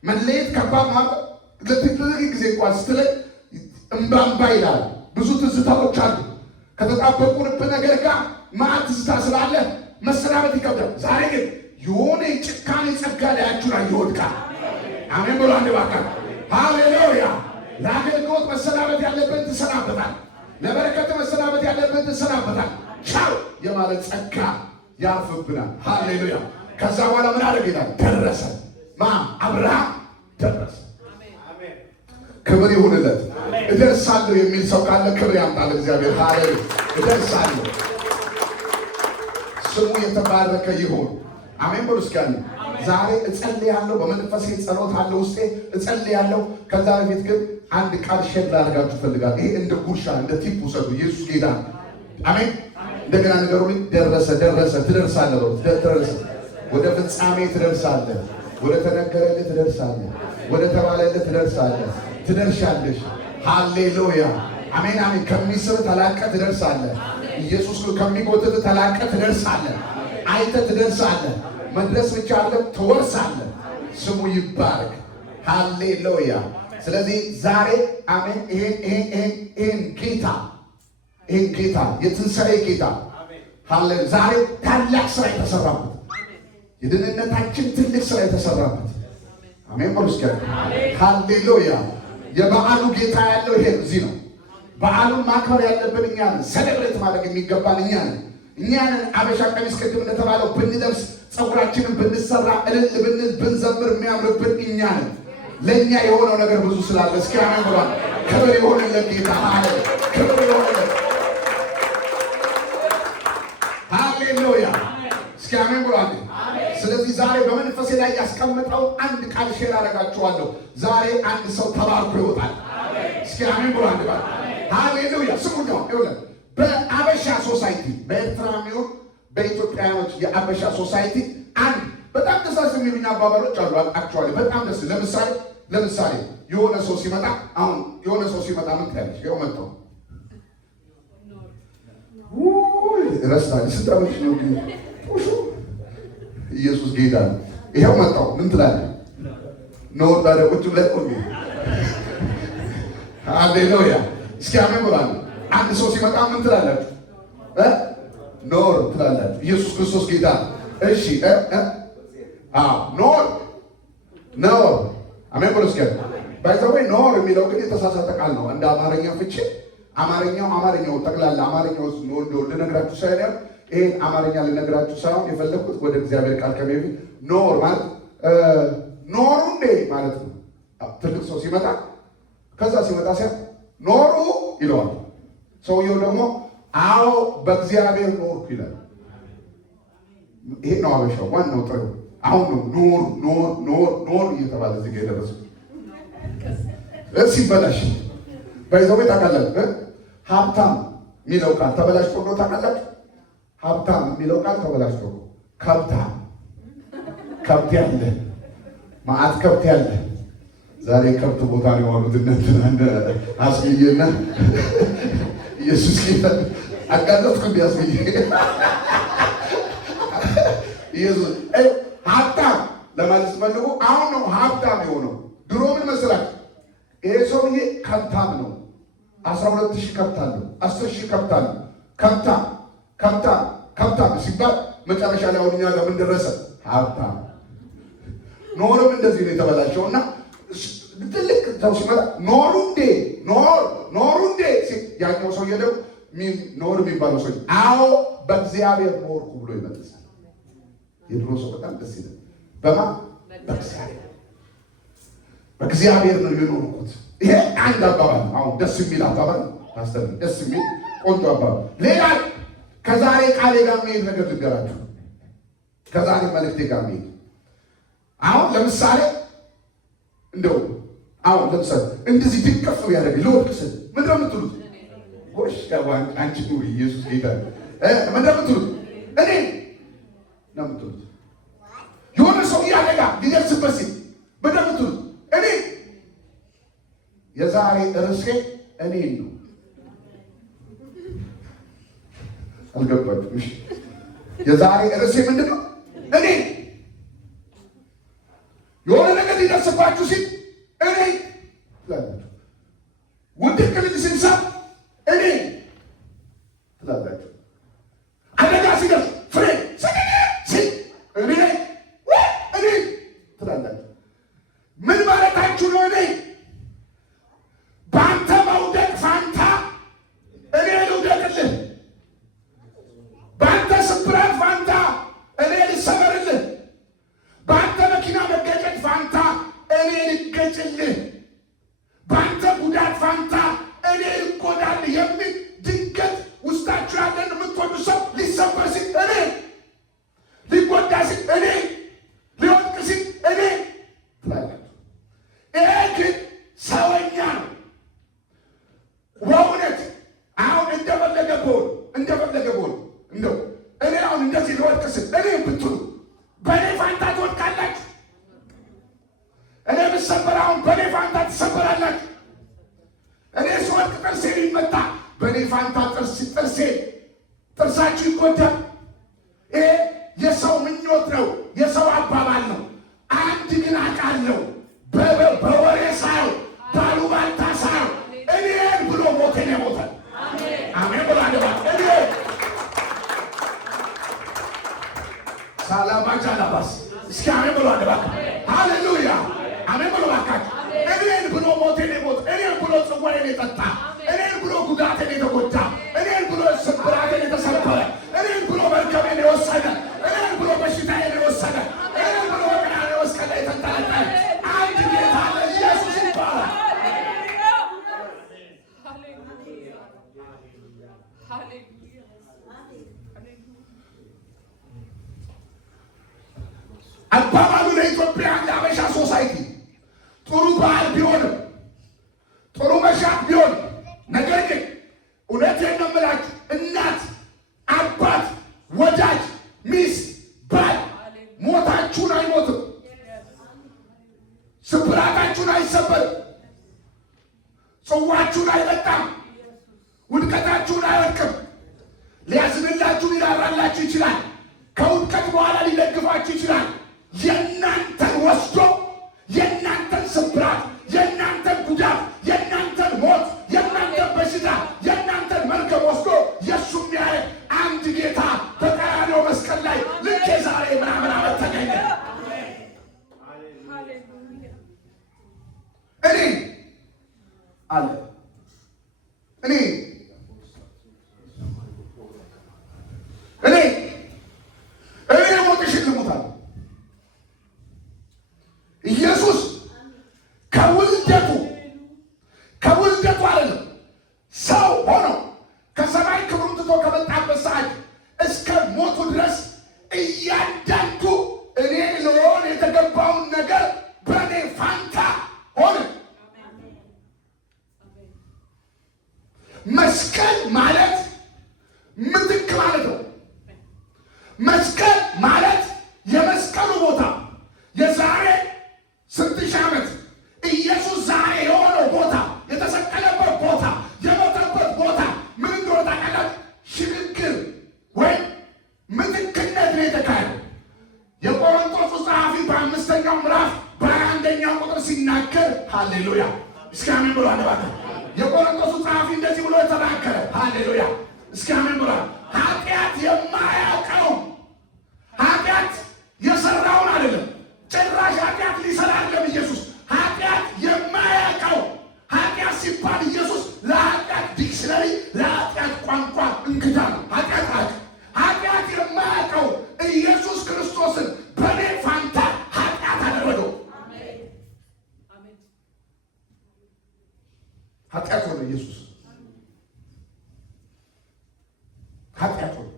መለየት ከባድ ማለት ለትክክል ጊዜ እንኳን ስትለይ እምባምባ ይላል። ብዙ ትዝታዎች አሉ። ከተጣበቁንብህ ነገር ጋር ማዕት ትዝታ ስላለ መሰናበት ይከብዳል። ዛሬ ግን የሆነ ጭካኔ ጸጋ ላያችሁ ላይ ይወድቃል። አሜን ብሎ አንድ ባካል ሃሌሉያ። ለአገልግሎት መሰናበት ያለበት ትሰናበታል። ለበረከት መሰናበት ያለበት ትሰናበታል። ቻው የማለት ጸጋ ያርፍብናል። ሃሌሉያ። ከዛ በኋላ ምን አደረገ ይላል? ደረሰ። አብርሃም ደረሰ። ክብር ይሁንለት። እደርሳለሁ የሚል ሰው ካለ ክብር ያምጣል እግዚአብሔር። ሃሌሉያ። እደርሳለሁ። ስሙ የተባረከ ይሁን። አሜን በሉ እስኪ። ዛሬ እጸልያለሁ፣ በመንፈሴ ጸሎት አለ ውስጤ እጸልያለሁ። ከዛ በፊት ግን አንድ ቃል ሼር ላደርጋችሁ እፈልጋለሁ። ይሄ እንደ ጉርሻ እንደ ቲፕ ውሰዱ። ኢየሱስ ጌታ ነው። አሜን። እንደገና ነገሩኝ። ደረሰ ደረሰ። ትደርሳለህ ነው። ደረሰ። ወደ ፍጻሜ ትደርሳለህ። ወደ ተነገረልህ ትደርሳለህ። ወደ ተባለልህ ትደርሳለህ። ትደርሻለሽ። ሃሌሉያ አሜን አሜን። ከሚስብ ተላቀ ትደርሳለህ። ኢየሱስ ከሚጎትት ተላቀ ትደርሳለህ። አይተ ትደርሳለህ። መድረስ ብቻ አይደለም ትወርሳለህ። ስሙ ይባረክ። ሃሌሉያ። ስለዚህ ዛሬ አሜን ይሄን ጌታ የትንሣኤ ጌታ ሃሌሉያ ዛሬ ታላቅ ስራ የተሰራበት የድህነታችን ትልቅ ስራ የተሰራበት አሜን በሉስከ ሃሌሉያ። የበዓሉ ጌታ ያለው ይሄ እዚህ ነው። በዓሉን ማክበር ያለብን እኛ ነን። ሰለብሬት ማድረግ የሚገባን እኛ ነን። እኛንን አበሻ ቀሚስ ቅድም እንደተባለው ብንለብስ ፀጉራችንን ብንሰራ እልል ብንል ብንዘምር የሚያምርብን እኛ ነን። ለእኛ የሆነው ነገር ብዙ ስላለ እስኪ አሜን ብሏል። ክብር የሆነለት ጌታ አለ። ክብር የሆነለት ሃሌሉያ። እስኪ አሜን ብሏል። ስለዚህ ዛሬ በመንፈሴ ላይ ያስቀመጠው አንድ ቃል ሼር አደርጋችኋለሁ። ዛሬ አንድ ሰው ተባርኮ ይወጣል። እስኪ አሜን ብሏል። ሃሌሉያ። ስሙ ነው ይውላል። በአበሻ ሶሳይቲ በኤርትራሚው በኢትዮጵያኖች የአበሻ ሶሳይቲ አንድ በጣም ደስ የሚሉኝ አባባሎች አሉ። አክቹዋሊ በጣም ደስ ለምሳሌ የሆነ ሰው ሲመጣ አሁን የሆነ ሰው ሲመጣ ምን ትያለሽ? ይኸው መጣው ረስታል ስታበሽ ነው ኢየሱስ ጌታ ነው። ይኸው መጣው ምን ትላለህ? ነው ታደቁት ለቆኝ ሃሌሉያ። እስኪ አሜን ብሏል። አንድ ሰው ሲመጣ ምን ትላላችሁ? ኖር ትላላችሁ። ኢየሱስ ክርስቶስ ጌታ። እሺ ኖር አሜን ብሎ እስከ ባይዘው ኖር የሚለው ግን የተሳሳተ ቃል ነው። እንደ አማርኛ ፍቺ አማርኛው ጠቅላላ አማርኛው ነው ልነግራችሁ ሳይሆን ይሄን አማርኛ ልነግራችሁ ሳይሆን የፈለኩት ወደ እግዚአብሔር ቃል ከመሄድ ኖር ማለት ኖሩ እንዴ ማለት ነው። ትልቅ ሰው ሲመጣ ከዛ ሲመጣ ኖሩ ይለዋል። ሰውየው ደግሞ አዎ በእግዚአብሔር ኖርኩ ይላል። ይሄ ነው አበሻው ዋናው ጥሩ። አሁን ነው ኖር እየተባለ እዚህ ጋር የደረሰው ሲበላሽ ባይዘው ታውቃላችሁ። ሀብታም የሚለው ቃል ተበላሽቶ ነው ታውቃላችሁ። ሀብታም የሚለው ቃል ተበላሽቶ ነው። ከብት ያለ ማዕት ከብት ያለ ዛሬ ከብት ቦታ ነው የዋሉት እነንትና አስብዬና ኢየሱስ ጌታ አጋለጥኩ እንዲያስብዬ ኢየሱስ ሀብታም ለማለት ፈልጎ አሁን ነው ሀብታም የሆነው። ድሮ ምን መስላችሁ? ይሄ ሰውዬ ከብታም ነው። 12,000 ከብት አለው፣ 10,000 ከብት አለው። ከብታም ሲባል መጨረሻ ላይ አሁን እኛ ጋር ምን ደረሰ? ሀብታም። ኖርም እንደዚህ ነው የተበላሸው። እና ትልቅ ሰው ሲመጣ ኖሩ እንዴ ያኛው ሰውዬ ደግሞ ኖር የሚባለው ሰው አዎ በእግዚአብሔር ኖርኩ ብሎ ይመልሳል። የድሮ ሰው በጣም ደስ ይላል። በእግዚአብሔር ነው የኖርኩት። ይሄ አንድ አባባል ነው። አሁን ደስ የሚል አባባል ማስተር፣ ደስ የሚል ቆንጆ አባባል። ሌላ ከዛሬ ቃሌ ጋር የሚሄድ ነገር ልንገራችሁ። ከዛሬ መልእክቴ ጋር የሚሄድ አሁን ለምሳሌ እንደው አሁን ለምሳሌ እንደዚህ ድቅፍ ቢያደርግ ልወድቅ ስል ምንድን ነው የምትሉት? ጎሽ አንቺ ኑሪ ኢየሱስ ጌታ። ምንድን ነው የምትሉት? እኔ ነው የምትሉት። የሆነ ሰው አደጋ ሊደርስበት ሲል ምንድን ነው የምትሉት? እኔ። የዛሬ ርዕሴ እኔ ነው። አልገባችሁም? የዛሬ ርዕሴ ምንድን ነው? እኔ። የሆነ ነገር ሊደርስባችሁ ሲል እኔ ትላላችሁ። ውድቅ ልጅ ሲንሳ እኔ ትላላችሁ። አደጋ ሲደርስ ፍሬ ሲል እኔ ትላላችሁ። ምን ማለታችሁ ነው? እኔ በአንተ መውደቅ ፋንታ እኔ ልውደቅልህ፣ በአንተ ስብራት ፋንታ እኔ ልሰበርልህ፣ በአንተ መኪና መገጨት ፋንታ እኔ ልገጭልህ፣ በአንተ ጉዳት ፋንታ እኔ ልጎዳልህ የሚል ድንገት ውስጣችሁ ያለን የምትወዱ ሰው ሊሰበር ሲል እኔ፣ ሊጎዳ ሲል እኔ፣ ሊወድቅ ሲል እኔ ትላላችሁ። ይሄ ግን ሰውኛ ነው። በእውነት አሁን እንደፈለገ ብሆን እንደው እኔ አሁን እንደዚህ ልወድቅ ስል እኔ ብትሉ በእኔ ፋንታ ትወድቃላችሁ። እኔ ብሰበር አሁን በእኔ ፋንታ ትሰበራላችሁ። እኔ ስወድቅ ጥርሴ ሊመታ በእኔ ፋንታ ጥርሳችሁ ይጎዳል። ይሄ የሰው ምኞት ነው፣ የሰው አባባል ነው። አንድ ግን አውቃለሁ፣ በወሬ ሳይሆን ባሉባልታ ሳይሆን እኔን ብሎ ሞቴን የሞተን አሜን ብሎ አደባት እኔ ሳላማጃ ላባስ እስኪ አሜን ብሎ አደባት። ሃሌሉያ አሜን ብሎ ባካችሁ። እኔን ብሎ ሞቴን የሞተ፣ እኔን ብሎ ጽዋዬን የጠጣ፣ እኔን ብሎ ጉዳቴን የተጎዳ፣ እኔን ብሎ ስብራቴን የተሰበረ፣ እኔን ብሎ መርከቤን የወሰደ፣ እኔን ብሎ በሽታዬን የወሰደ፣ እኔን ብሎ በቀራንዮ መስቀል ላይ የተንጠለጠለ አንድ ጌታ አለ፣ ኢየሱስ ይባላል። አባባሉ ለኢትዮጵያ ለአበሻ ሶሳይቲ ጥሩ ባህል ቢሆንም ጥሩ መሻት ቢሆንም፣ ነገር ግን እውነቴን ነው የምላችሁ እናት፣ አባት፣ ወዳጅ፣ ሚስት፣ ባል ሞታችሁን አይሞትም፣ ስብራታችሁን አይሰበርም፣ ጽዋችሁን አይጠጣም፣ ውድቀታችሁን አይወድቅም። ሊያዝንላችሁ ሊራራላችሁ ይችላል። ከውድቀት በኋላ ሊደግፋችሁ ይችላል። የእናንተን ወስዶ የእናንተን ስብራት፣ የእናንተን ጉዳት፣ የእናንተን ሞት፣ የእናንተን በሽታ፣ የእናንተን መርገም ወስዶ የእሱ የሚያየው አንድ ጌታ በቀራንዮ መስቀል ላይ ልክ የዛሬ ምናምን ዓመት ተገኘ። እኔ አለ እኔ ሞትሽን ልሙታል። ኢየሱስ ከውልደቱ አይደለም ሰው ሆኖ ከሰማይ ክብሩን ትቶ ከመጣበት ሰዓት እስከ ሞቱ ድረስ እያንዳንዱ እኔ ልሆን የተገባውን ነገር በእኔ ፋንታ ሆነ። መስቀል ማለት ምትክ ማለት ነው። መስቀል ማለት የመስቀሉ ቦታ የዛሬ ስንት ሺህ ዓመት ኢየሱስ ዛሬ የሆነው ቦታ፣ የተሰቀለበት ቦታ፣ የሞተበት ቦታ ምን እንደሆነ ታውቃላችሁ? ሽግግር ወይም ምትክነት ነው የተካሄደው። የቆሮንቶስ ጸሐፊ በ5ኛው ምዕራፍ በ21ኛው ቁጥር ሲናገር ሃሌሉያ እስኪ አሜን ብሎ አለባታ። የቆሮንቶስ ጸሐፊ እንደዚህ ብሎ ተናገረ። ሃሌሉያ እስኪ አሜን ብሎ ኃጢአት የማያውቀው ኃጢአት የሰራውን አይደለም፣ ጭራሽ ኃጢአት ሊሰራ አይደለም ኢየሱስ። ኃጢአት የማያውቀው ኃጢአት ሲባል ኢየሱስ ለኃጢአት ዲክሽነሪ ለኃጢአት ቋንቋ እንግዳ ነው። ኃጢአት የማያውቀው ኢየሱስ ክርስቶስን በኔ ፋንታ ኃጢአት ሆነ። ኢየሱስ ኃጢአት ሆነ።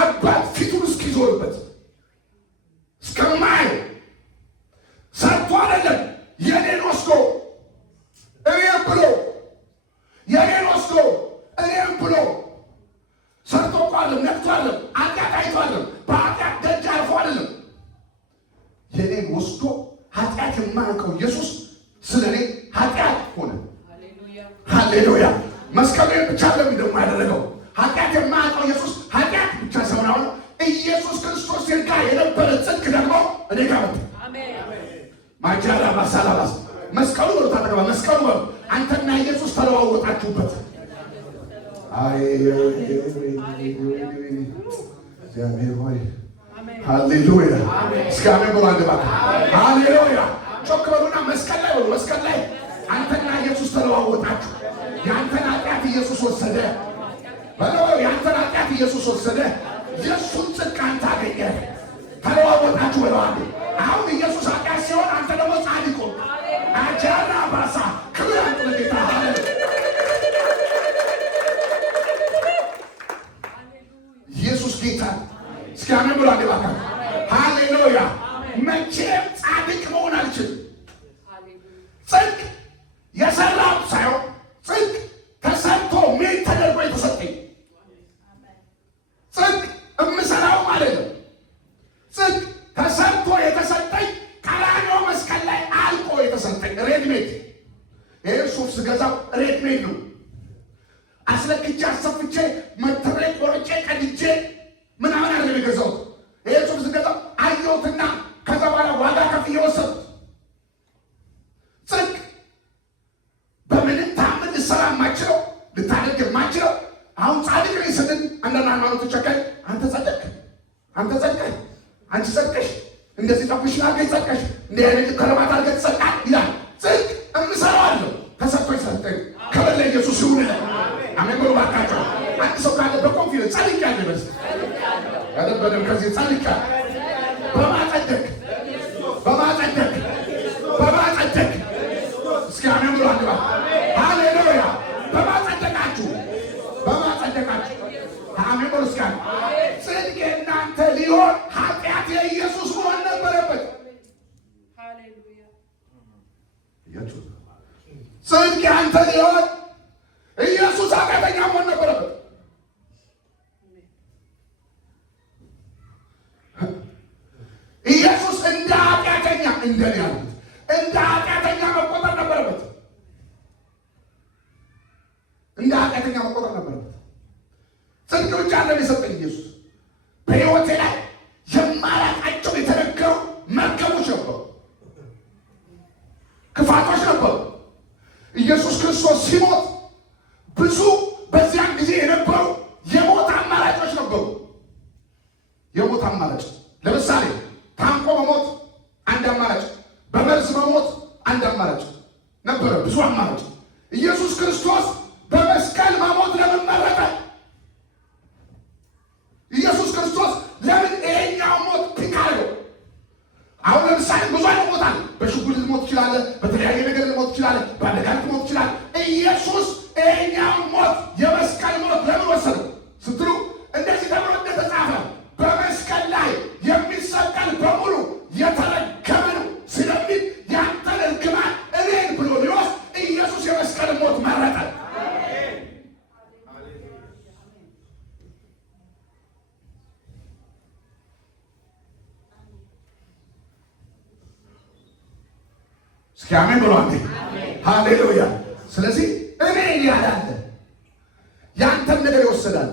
አባት ፊቱን እስኪዞርበት እስከማየው ሰርቶ አይደለም የኔን ወስዶ እኔም ብሎ የኔን ወስዶ እኔም ብሎ ሰርቶ እኮ አይደለም፣ ነክቶ አይደለም፣ ኃጢአት አይቶ አይደለም፣ በኃጢአት ደጅ አልፎ አይደለም። የኔን ወስዶ ኃጢአት የማያውቀው ኢየሱስ ስለ እኔ ኃጢአት ሆነ። ሃሌሉያ! መስቀሉን ብቻ ለምን ደግሞ ያደረገው? ኃጢአት የማያውቀው ኢየሱስ ኃጢአት ብቻ ሰውናው ኢየሱስ ክርስቶስ ጋር የነበረ ጽድቅ ደግሞ እኔ ጋር መጣ። ማጃራ ባሳላባስ መስቀሉ ወጣ ተቀባ መስቀሉ አንተና ኢየሱስ ተለዋወጣችሁበት። እግዚአብሔር ሆይ ሃሌሉያ! እስኪ አሜን በሉ አንድ ባክ። ሃሌሉያ! ጮክ በሉና መስቀል ላይ በሉ። መስቀል ላይ አንተና ኢየሱስ ተለዋወጣችሁ። የአንተን ኃጢአት ኢየሱስ ወሰደ። በለው የአንተን ኃጢአት ኢየሱስ ወሰደ። የእሱን ጽድቅ አንተ አገኘህ። ተለዋወጣችሁ በለው አንዴ። አሁን ኢየሱስ ኃጢአት ሲሆን አንተ ደግሞ ጻድቅ ሆንክ። አጃራ ባሳ ክብር አንተ ለጌታ ኢየሱስ ጌታ። እስኪ አሜን ብሎ አንዴ ባካ። ሃሌሉያ! መቼም ጻድቅ መሆን አልችልም። ጽድቅ የሰራው ሳይሆን ጽድቅ ተሰርቶ ምን ተደርጎ የተሰጠኝ ጽድቅ የምሰራው ማለት ነው። ጽድቅ ተሰርቶ የተሰጠኝ ቀራንዮ መስቀል ላይ አልቆ የተሰጠኝ ሬድሜድ። ይሄ ሱፍ ስገዛው ሬድሜድ ነው። አስለክቼ አሰፍቼ መተሬ ቆርጬ ቀድጄ ምናምን አይደለም የገዛሁት። ይሄ ሱፍ ስገዛው አየሁትና ከዛ በኋላ ዋጋ ከፍዬ ወሰድኩት። ጽድቅ በምንም ታምን ልሰራ የማችለው ልታደርግ የማችለው አሁን ጻድቅ ነኝ ስንል አንዳንድ ሃይማኖቶች ቸከል አንተ ጸደቅ፣ አንተ ጸድቀህ፣ አንቺ ጸድቀሽ፣ እንደዚህ ጠቁሽን አድርገሽ ጸድቀሽ፣ እንዲህ አይነት ከረባት አድርገህ ትጸድቃለህ ይላል። ጽድቅ የምሰራው አለው ተሰጥቶ ይሰጠኝ። ክብር ለኢየሱስ ይሁን። አሜን ብሎ ባካቸው። አንድ ሰው ካለ በኮንፊደንስ ጸድቄአለሁ ይበል። ያደበደም ከዚህ ጸድቄአለሁ በማጸደቅ በማጸደቅ በማጸደቅ። እስኪ አሜን ብሎ አንድ ባል ሃሌሉያ! በማጸደቃችሁ በማጸደቃችሁ አሜን ብሎ እስኪ ጽድቅ የእናንተ ሊሆን ኃጢአት የኢየሱስ መሆን ነበረበት። ሃሌሉያ! ጽድቅ ያንተ ሊሆን ኢየሱስ ኃጢአተኛ መሆን ነበረበት። ኢየሱስ እንደ ኃጢአተኛ እንደኔ ያሉት እንደ ኃጢአተኛ መቆጠር ነበረበት። እንደ ኃጢአተኛ መቆጠር ነበረበት። ጽድቅ ብቻ አይደለም የሰጠኝ ኢየሱስ። በሕይወቴ ላይ የማላውቃቸው የተነገሩ መርገሞች ነበሩ፣ ክፋቶች ነበሩ። ኢየሱስ ክርስቶስ ሲሞት ብዙ በዚያን ጊዜ የነበሩ የሞት አማራጮች ነበሩ። የሞት አማራጭ ለምሳሌ ታንቆ መሞት አንድ አማራጭ፣ በመርዝ መሞት አንድ አማራጭ ነበረ። ብዙ አማራጭ። ኢየሱስ ክርስቶስ በመስቀል መሞት ለምን መረጠ? ኢየሱስ ክርስቶስ ለምን ይሄኛው ሞት ፒክ አለው? አሁን ለምሳሌ ብዙ አይነት ሞት አለ። በሽጉጥ ልሞት ትችላለህ፣ በተለያየ ነገር ልሞት ትችላለህ፣ በአደጋ ልሞት ትችላለህ። ኢየሱስ ይሄኛው ሞት የመስቀል ሞት ለምን ወሰደው ስትሉ እንደዚህ ተብሎ እንደተጻፈ በመስቀል ላይ የሚሰቀል በሙሉ የተረገመ ነው ስለሚል ያንተን እርግማን እኔን ብሎ ሊወስድ ኢየሱስ የመስቀል ሞት መረጠ። እስኪ አሜን ብሎ አሜን። ሃሌሉያ! ስለዚህ እኔ ያላለ ያንተን ነገር ይወሰዳል፣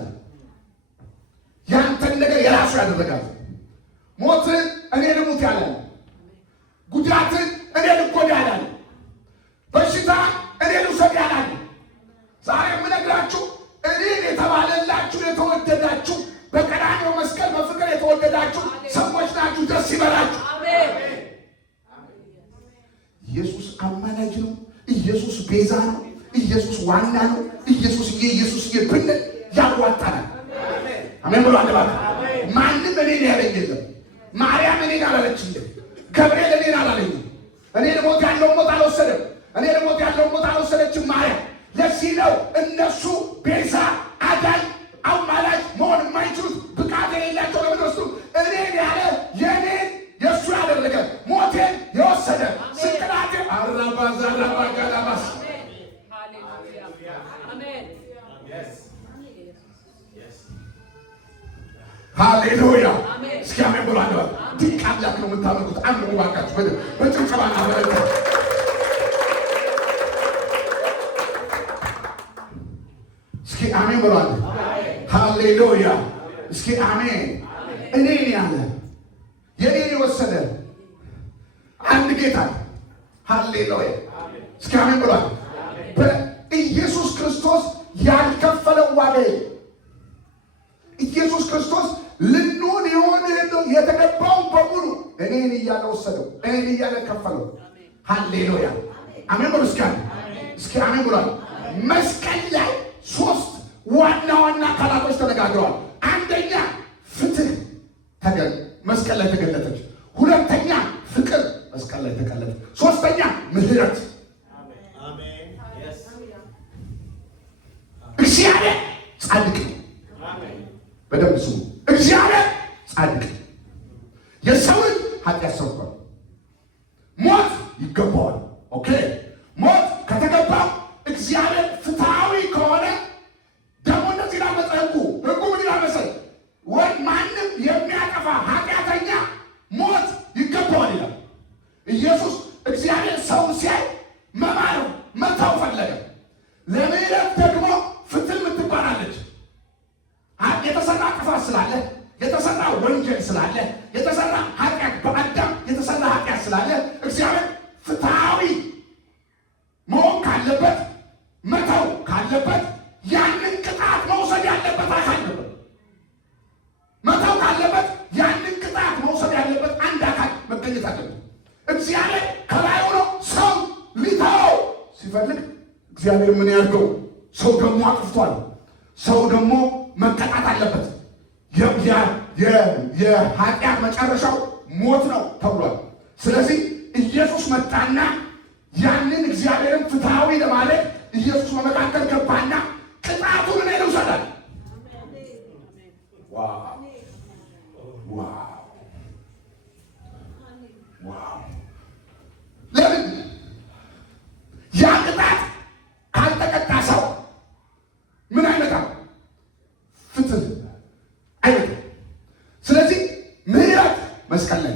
ያንተን ነገር የራሱ ያደረጋል። ሞትን እኔ ልሙት ያላል፣ ጉዳትን እኔ ልጎዳ ያላል፣ በሽታ እኔ ልውሰድ ያላል። ዛሬ የምነግራችሁ እኔ የተባለላችሁ የተወደዳችሁ በቀራንዮ መስቀል በፍቅር የተወደዳችሁ ሰዎች ናችሁ። ደስ ይበላችሁ። ኢየሱስ አማላጅ ነው። ኢየሱስ ቤዛ ነው። ኢየሱስ ዋና ነው። ኢየሱስዬ ብንል ያዋጣናል። አሜን ብሎ አንድ ባል ማንም እኔን ያለኝ የለም። ማርያም እኔን አላለችኝም። ገብርኤል እኔን አላለኝም። እኔን ሞት ያለውን ሞት አልወሰደም። እኔ እነሱ ቤዛ አዳኝ አማላጅ መሆን የማይችሉት ብቃት የሌላቸው ለምድረሱ እኔን ያለ የኔን የእሱ ያደረገ ሞቴን የወሰደ ስቅላቴ አራባዛራባጋላባስ ሃሌሉያ። እስኪ አሜን ብሎ አንድ ባል ድንቅ አምላክ ነው የምታመልኩት። አምልኩ ባካችሁ በጭብጨባ አበረታ። እስኪ አሜን ብሎ አንድ ሃሌሉያ። እስኪ አሜን። እኔን ያለ የኔን የወሰደ አንድ ጌታ ሃሌሉያ። እስኪ አሜን ብሎ አንድ በኢየሱስ ክርስቶስ ያልከፈለው ዋጋ ኢየሱስ ክርስቶስ ልንሆን የሆነ የተገባውን በሙሉ እኔን እያለ ወሰደው፣ እኔን እያለ ከፈለው። ሃሌሉያ አሜን ብሎ እስኪ አሜን ብሏል። መስቀል ላይ ሶስት ዋና ዋና ቃላቶች ተነጋግረዋል። አንደኛ ፍትህ መስቀል ላይ ተገለጠች። ሁለተኛ ፍቅር መስቀል ላይ ተገለጠ። ሶስተኛ ምህረት። እግዚአብሔር ጻድቅ ነው። በደንብ ስሙ። እግዚአብሔር ጻድቅ የሰውን ኃጢአት ሰርቷል። ሞት ይገባዋል። ኦኬ ሞት ከተገባው እግዚአብሔር ፍትሃዊ ከሆነ ደግሞ እንደዚህ ላይ መጽሐፉ ሕጉ ምን ይላል መሰለህ? ወይ ማንም የሚያጠፋ ኃጢአተኛ ሞት ይገባዋል ይላል። ኢየሱስ እግዚአብሔር ሰው ሲያይ መማር መተው ፈለገ። ለምህረት ደግሞ ፍትህ ምትባላለች። የተሰራ ጥፋት ስላለ፣ የተሰራ ወንጀል ስላለ፣ የተሰራ ኃጢአት በአዳም የተሰራ ኃጢአት ስላለ እግዚአብሔር ፍትሃዊ መሆን ካለበት መተው ካለበት ያንን ቅጣት መውሰድ ያለበት አካል ነበር። መተው ካለበት ያንን ቅጣት መውሰድ ያለበት አንድ አካል መገኘት አለበት። እግዚአብሔር ከላይ ሆኖ ሰው ሊተው ሲፈልግ እግዚአብሔር ምን ያድርገው? ሰው ደግሞ አጥፍቷል። ሰው ደግሞ መቀጣት አለበት። የኃጢአት መጨረሻው ሞት ነው ተብሏል። ስለዚህ ኢየሱስ መጣና ያንን እግዚአብሔርን ፍትሃዊ ለማለት ኢየሱስ በመካከል ገባና ቅጣቱን እኔ ልውሰዳል። ለምን ያ ቅጣት ካልተቀጣ ሰው ምን አይመጣም? ፍትህ አይመጣም። ስለዚህ ምህረት መስቀል ላይ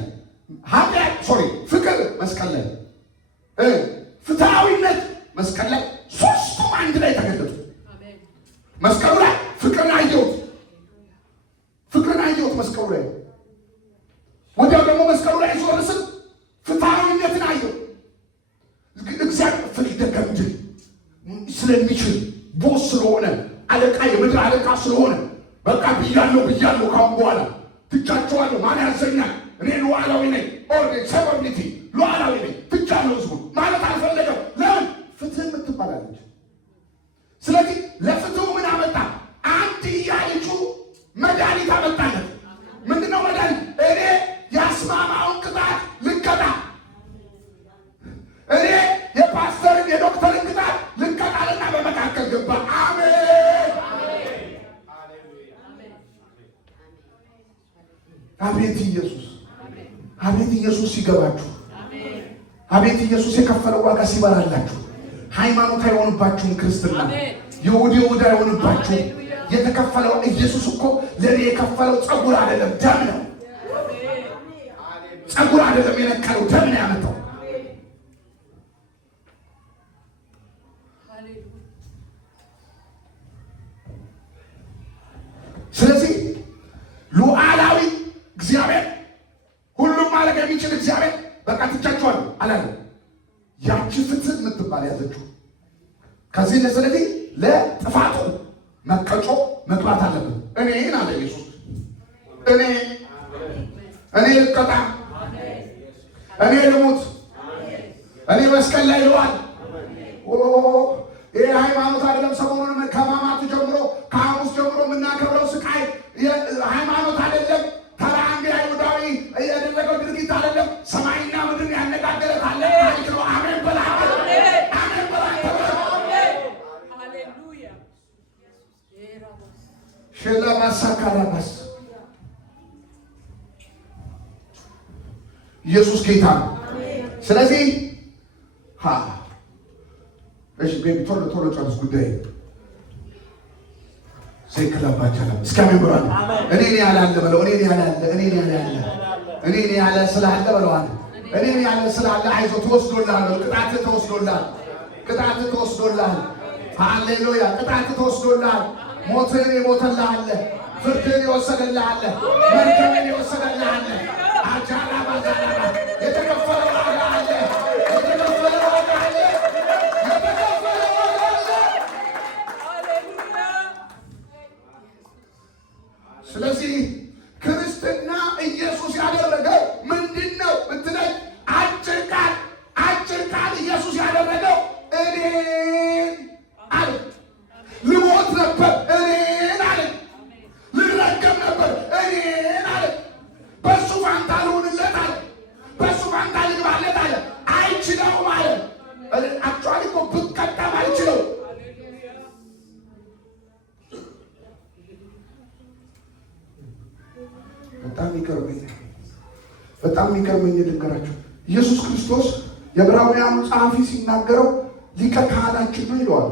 ፍቅር መስቀል ላይ ፍትሃዊነት መስቀል ላይ ሶስቱም አንድ ላይ ተገለጡ። መስቀሉ ላይ ፍቅርን አየሁት መስቀሉ ላይ ወዲያው ደግሞ መስቀሉ ላይ ዞር ስል ፍትሃዊነትን አየሁ። እግዚአብሔር ፍርድ ገምድል ስለሚችል ቦስ ስለሆነ አለቃ የምድር አለቃ ስለሆነ በቃ ብያለሁ ካሁን በኋላ ትቻቸዋለሁ። ማን ያዘኛል? እኔ ሉዓላዊ ነኝ። ሰቨርኒቲ ሉዓላዊ ነኝ። ትቻለሁ ህዝቡ ማለት አልፈለገም። ለምን? ፍትህ የምትባላለች። ስለዚህ ለፍትሁ ምን አመጣ? አንድያ ልጁ መድኃኒት አመጣለት። ምንድነው መድኃኒት? እኔ ያስማማውን ቅጣት ልቀጣ፣ እኔ የፓስተርን የዶክተርን ቅጣት ልቀጣልና በመካከል ገባ። አሜን። አቤት ኢየሱስ፣ አቤት ኢየሱስ ሲገባችሁ፣ አቤት ኢየሱስ የከፈለው ዋጋ ሲበራላችሁ፣ ሃይማኖት አይሆንባችሁም። ክርስትና ይሁዳ አይሆንባችሁም። የተከፈለው ኢየሱስ እኮ ለኔ የከፈለው ጸጉር አይደለም ደም ነው። ጸጉር አይደለም የነቀለው ደም ነው ያመጣው። ስለዚህ ሉዓላዊ እግዚአብሔር ሁሉም ማድረግ የሚችል እግዚአብሔር በቃ ትቻቸዋለሁ አላለም። ያቺ ፍትህ የምትባል ያዘችው። ከዚህ ስለዚህ ለጥፋቱ መቀጮ መግባት አለብን። እኔን አለ ኢየሱስ እኔ ልቀጣ፣ እኔ ልሙት፣ እኔ መስቀል ላይ ልዋል። ይህ ሃይማኖት አይደለም። ሰሞኑን ከማማቱ ጀምሮ ከሐሙስ ጀምሮ የምናከብረው ስቃይ ሃይማኖት አይደለም። ተራ አንድ አይሁዳዊ ያደረገው ድርጊት አይደለም። ሰማይና ምድር ያነጋገረ ታላቅ ታሪክ ነው። አሜን በላ ባሳካራባስ ኢየሱስ ጌታ ነው። ስለዚህ እሺ ቤቢ ቶሎ ጨርስ ጉዳይ ሰይክላባቻላ እስከሚምራን እኔ ያላለ በለው እኔ ያለ ስላለ በለዋል እኔ ያለ ስላለ አይዞህ ተወስዶልሃል ቅጣት ተወስዶልሃል ሃሌሉያ ቅጣት ተወስዶልሃል ሞትን የሞተልህ አለ ፍርድን የወሰደልህ አለ መርገምን የወሰደልህ አለ አጃራ ባዛራ የተከፈለው ዋጋ አለ ስለዚህ ክርስትና ኢየሱስ ያደረገው ምንድነው ብትለኝ አጭር ቃል ኢየሱስ ያደረገው እኔን አለ ልሞት ነበር እኔን አለ ልረገም ነበር እኔን አለ በሱ ፋንታ ልሆንለት አለ በሱ ፋንታ ልግባለት አለ አይችለውም አለ አክቹዋሊ እኮ ብቀጣም አይችለው በጣም የሚገርመኝ ልንገራችሁ ኢየሱስ ክርስቶስ የዕብራውያኑ ጸሐፊ ሲናገረው ሊቀ ካህናችን ነው ይለዋል።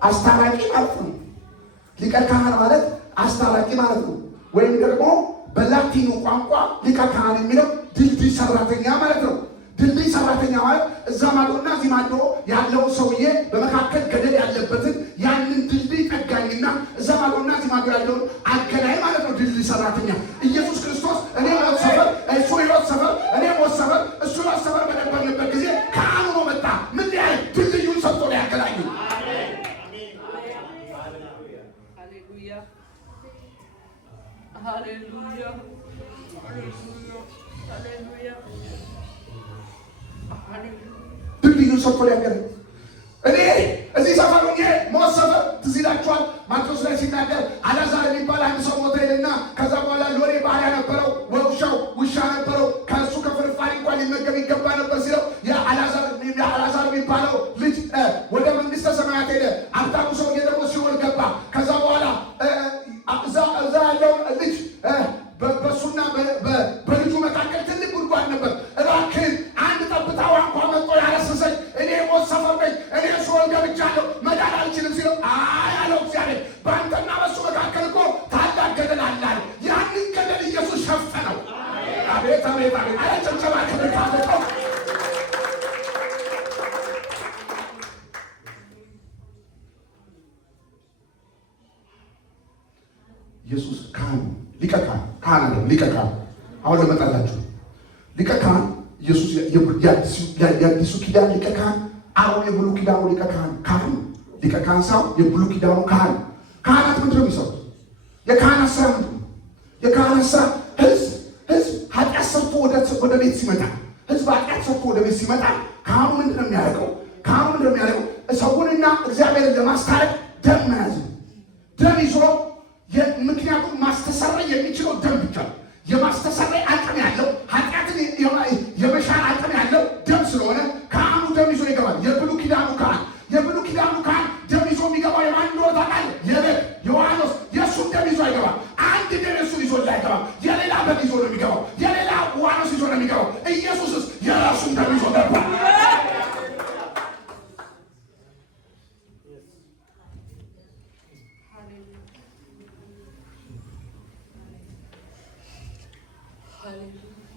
አስታራቂ ማለት ነው። ሊቀ ካህን ማለት አስታራቂ ማለት ነው። ወይም ደግሞ በላቲኑ ቋንቋ ሊቀ ካህን የሚለው ድልድይ ሰራተኛ ማለት ነው። ድልድይ ሰራተኛ ማለት እዛ ማዶና እዚህ ማዶ ያለው ሰውዬ በመካከል ገደል ያለበትን ያንን ድልድይ ጠጋኝና እዛ ማዶና እዚህ ማዶ ያለውን አገናኝ ማለት ነው። ድልድይ ሰራተኛ ኢየሱስ ክርስቶስ እኔ ሞት ሰፈር እሱ ሕይወት ሰፈር እኔ ሞት ሰፈር እሱ ሕይወት ሰፈር በነበርንበት ጊዜ ካህኑ ነው መጣ። ምን ያህል ድልድዩን ሰጥቶ ነው ያገናኙ። ድልድዩን ሰጥቶ ያገናኙ። እኔ እዚህ ሰፈር ሆኜ ሞት ሰፈር ትዝ ይላችኋል። ማቴዎስ ላይ ሲናገር አልዓዛር የሚባል አንድ ሰው ሞተ ይልና ከዛ በኋላ ሎሌ ባሪያ ነበረው፣ ውሻ ነበረው። ከእሱ ከፍርፋሪ እንኳን ሊመገብ ይገባ ነበር ሲለው የአልዓዛር የሚባለው ልጅ ወደ መንግስተ ሰማያት ሄደ። ሀብታሙ ሰውዬ ደግሞ ሲኦል ገባ። ከዛ በኋላ እዛ ያለው ልጅ በእሱና በልጁ መካከል ትልቅ ጉድጓድ ነበር። እባክህን አንድ ጠብታ ውሃ እንኳን መጥቶ ያረሰሰኝ እኔ ሞት ሰፈር ነኝ፣ እኔ ሲኦል ገብቻለሁ፣ መዳን አልችልም ሲለው አይ አለው እግዚአብሔር በአንተና በእሱ መካከል እኮ ታላቅ ገደል አለ። ያንን ገደል ኢየሱስ ሸፈነው። አቤት አቤት አቤት! አረ ጭብጨባ ክብር ካለቀው ኢየሱስ ካህን ሊቀ ካህን አለ። ሊቀ ካህን አሁን ልመጣላችሁ። ሊቀ ካህን ኢየሱስ የአዲሱ ኪዳን ሊቀ ካህን፣ አሁን የብሉይ ኪዳኑ ሊቀ ካህን ሊቀ ካህን ሳይሆን የብሉይ ኪዳኑ ካህን። ካህናት ምንድን ነው የሚሰሩት? የካህናት ስራ ምንድን ነው? የካህናት ስራ ህዝብ ኃጢአት ሰርቶ ወደ ቤት ሲመጣ ካህኑ ምንድን ነው የሚያደርገው? ሰውንና እግዚአብሔርን ለማስታረቅ ደም መያዝ ነው። ደም ይዞ ምክንያቱም ማስተሰረይ የሚችለው ደም ብቻ ነው። የማስተሰረይ አቅም ያለው ኃጢአትን የመሻር አቅም ያለው ደም ስለሆነ ካህኑ ደም ይዞ ይገባል። የብሉይ ኪዳኑ ካህን ደም ይዞ የሚገባው የማን እንደሆነ ታውቃለህ? የበግ የዋኖስ የእሱን ደም ይዞ አይገባም። አንድ ደም የእሱን ይዞ አይገባም። የሌላ በግ ይዞ ነው የሚገባው። የሌላ ዋኖስ ይዞ ነው የሚገባው። ኢየሱስስ የራሱን ደም ይዞ ገባ።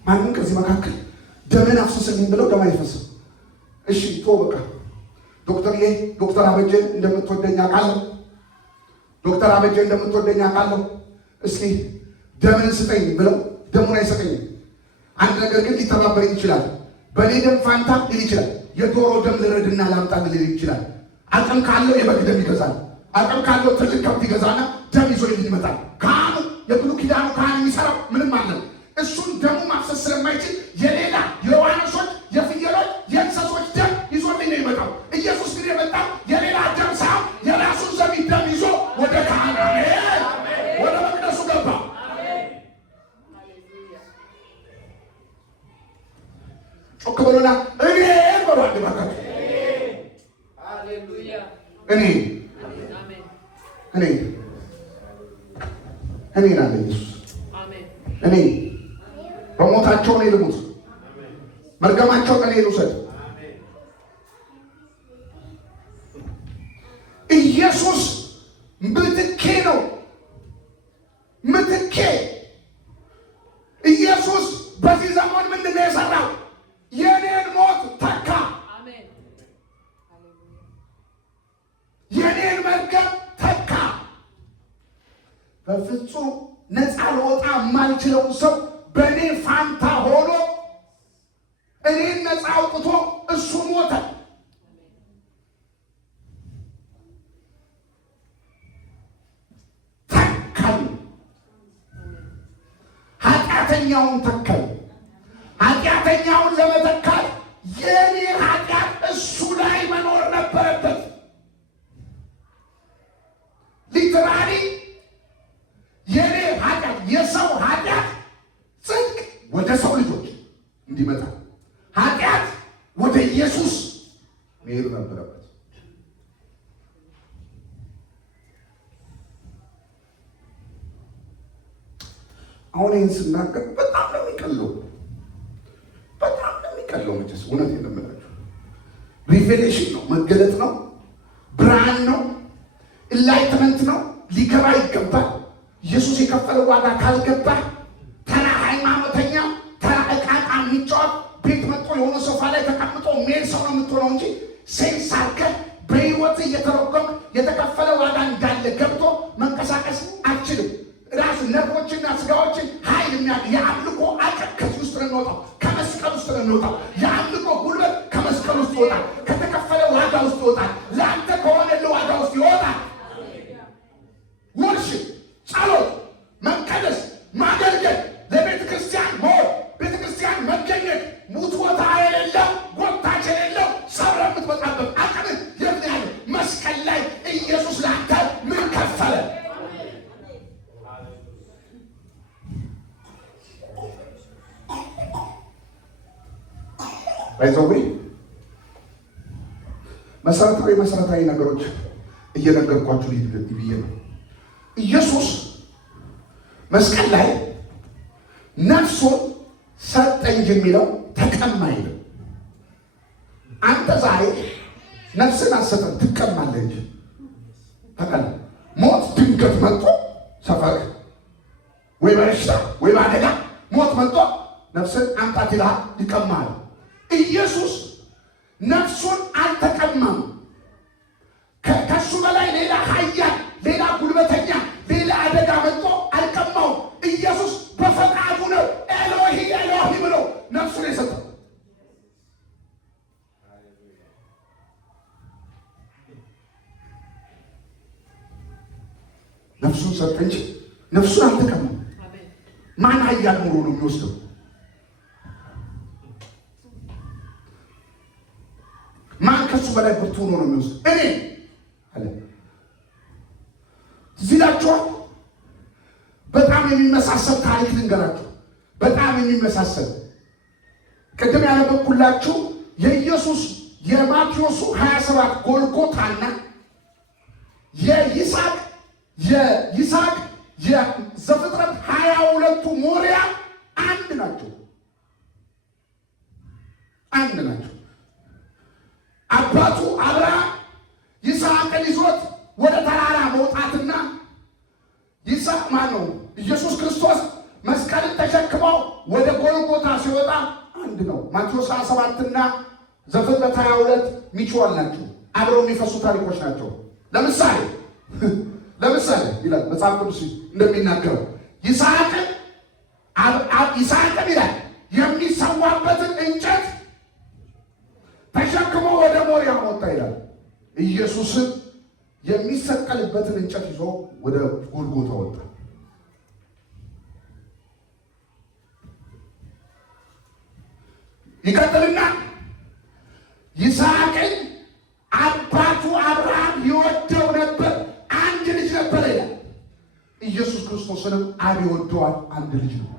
ማንም ከዚህ መካከል ደምን አፍስስልኝ ብለው ደም አይፈስም። እሺ በቃ ዶክተር አበጀን እንደምትወደኝ አውቃለሁ። እስኪ ደምን ስጠኝ ብለው ደሙን አይሰጠኝም። አንድ ነገር ግን ሊተባበረኝ ይችላል። በእኔ ደም ፋንታ ሊል ይችላል። የዶሮ ደም ልረድና ላምጣ ሊል ይችላል። አቅም ካለው የበግ ደም ይገዛል። አቅም ካለው ትልቅ ከብት ይገዛና ደም ይዞ ይመጣል። ካህኑ የብሉይ ኪዳኑ ካህን የሚሰራው ምንም አለ እሱን ደሙ ማፍሰስ ስለማይችል የሌላ የዋኖሶች፣ የፍየሎች፣ የእንስሶች ደም ይዞልኝ ነው የመጣው። ኢየሱስ ግን የመጣው የሌላ ደም ሳይሆን የራሱን ዘቢብ ደም ይዞ ወደ ካህን ወደ መቅደሱ ገባ። ጮክ በሉና እኔ በሉ አንድ ባካችሁ እኔ እኔን አለ ኢየሱስ። እኔ በሞታቸው እኔ ልሙት፣ መርገማቸውን እኔ ልውሰድ። ኢየሱስ ምትኬ ነው፣ ምትኬ። ኢየሱስ በዚህ ዘመን ምንድን ነው የሰራው? የኔን ሞት ተካ፣ የኔን መርገም ተካ። በፍጹም ነፃ ልወጣ የማልችለው ሰው በእኔ ፋንታ ሆኖ እኔን ነፃ አውጥቶ እሱ ሞተ። ተካኝ፣ ኃጢአተኛውን ተካኝ። ኃጢአተኛውን ለመተካት የኔ ኃጢአት እሱ ላይ መኖር ነበረበት። ሊትራሊ የኔ ኃጢአት፣ የሰው ኃጢአት ጽድቅ ወደ ሰው ልጆች እንዲመጣ ኃጢአት ወደ ኢየሱስ መሄድ ነበረበት። አሁን ይህን ስናገር በጣም ነው የሚቀለው፣ በጣም ነው የሚቀለው። መቼስ እውነት የለምላችሁ ሪቬሌሽን ነው፣ መገለጥ ነው፣ ብርሃን ነው፣ ኢንላይትመንት ነው። ሊገባ ይገባል። ኢየሱስ የከፈለው ዋጋ ካልገባ ተራ ሃይማኖተኛ፣ ተራ ዕቃቃ የሚጫወት ቤት መጥቶ የሆነ ሶፋ ላይ ተቀምጦ ሜል ሰው ነው የምትሆነው እንጂ ሴንስ አድርገህ በሕይወት እየተረጎምክ የተከፈለ ዋጋ እንዳለ ገብቶ መንቀሳቀስ አትችልም። ራሱ ነርቮችና ስጋዎችን ኃይል የሚያገኝ የአምልኮ አቅም ከዚህ ውስጥ ነው የሚወጣው፣ ከመስቀል ውስጥ ነው የሚወጣው። የአምልኮ ጉልበት ከመስቀል ውስጥ ይወጣል፣ ከተከፈለ ዋጋ ውስጥ ይወጣል፣ ለአንተ ከሆነልህ ዋጋ ውስጥ ይወጣል። ወርሽፕ፣ ጸሎት፣ መቀደስ፣ ማገልገል፣ ለቤተ ክርስቲያን መሆን፣ ቤተ ክርስቲያን መገኘት፣ ሙት ቦታ የሌለው ጎታች የሌለው ሰብረ የምትመጣበት አቅም የት ነው ያለው? መስቀል ላይ ኢየሱስ ለአንተ ምን ከፈለ? ባይዘዌ መሰረታዊ ነገሮች እየነገርኳችሁ ልሂድ ብዬ ነው። ኢየሱስ መስቀል ላይ ነፍሱን ሰጠ እንጂ የሚለው ተቀማ አይልም። አንተ ዛሬ ነፍስን አትሰጥም፣ ትቀማለህ እንጂ ተቀማ። ሞት ድንገት መጥቶ ሰፈር ወይ በሽታ ወይ በአደጋ ሞት መጥቶ ነፍስን አምጣት ይልሃል፣ ይቀማል። ኢየሱስ ነፍሱን አልተቀማም። ከሱ በላይ ሌላ ኃያል፣ ሌላ ጉልበተኛ፣ ሌላ አደጋ መጥቶ አልቀማውም። ኢየሱስ በፈቃዱ ነው ኤሎሂ ኤሎሂ ብሎ ነፍሱን የሰጠው። ነፍሱን ሰጠ እንጂ ነፍሱን አልተቀማም። ማን ኃያል ኑሮ ነው የሚወስደው? ማን ከሱ በላይ ብርቱ ሆኖ ነው የሚወስደው? እኔ አለ። እዚህ ላችኋል። በጣም የሚመሳሰል ታሪክ ልንገራችሁ። በጣም የሚመሳሰል ቅድም ያነበብኩላችሁ የኢየሱስ የማቴዎሱ 27 ጎልጎታና የይስሐቅ የዘፍጥረት 22ቱ ሞሪያ አንድ ናቸው። አንድ ናቸው። አባቱ አብርሃም ይስሐቅን ይዞት ወደ ተራራ መውጣትና ይስሐቅ ማነው ኢየሱስ ክርስቶስ መስቀልን ተሸክመው ወደ ጎልጎታ ሲወጣ አንድ ነው። ማቴዎስ 27 እና ዘፍጥረት 22 ሚቹዋል ናቸው። አብረው የሚፈሱ ታሪኮች ናቸው። ለምሳሌ ይላል መጽሐፍ ቅዱስ እንደሚናገረው ይስሐቅን ይላል የሚሰዋበትን እንጨት ተሸክሞ ወደ ሞሪያ ወጣ ይላል። ኢየሱስን የሚሰቀልበትን እንጨት ይዞ ወደ ጎልጎታ ወጣ። ይቀጥልና ይስሐቅን አባቱ አብርሃም ይወደው ነበር፣ አንድ ልጅ ነበር ይላል። ኢየሱስ ክርስቶስንም አብ ይወደዋል፣ አንድ ልጅ ነው።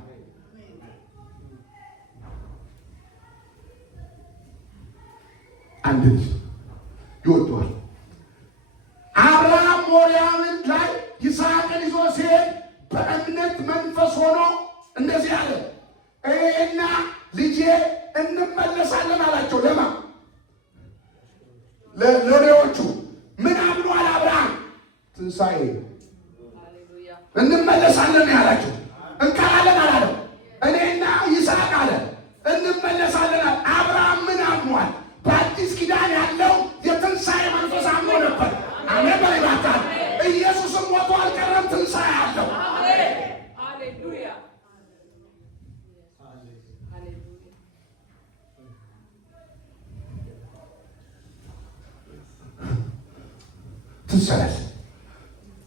አንድ ልጅ ይወደዋል። አብርሃም ሞሪያምን ላይ ይስሐቅን ይዞ ሲሄድ በእምነት ለሎሌዎቹ ምን አምኗል አብርሃም? ትንሣኤ እንመለሳለን ያላቸው። እንቀራለን አላለም። እኔና ይስሐቅ አለ እንመለሳለን። አብርሃም ምን አምኗል? በአዲስ ኪዳን ያለው የትንሣኤ መንፈስ አምኖ ነበር። አሜን በላይ ባታል። ኢየሱስም ሞቶ አልቀረም፣ ትንሣኤ አለው። ሃሌሉያ ትንሣኤ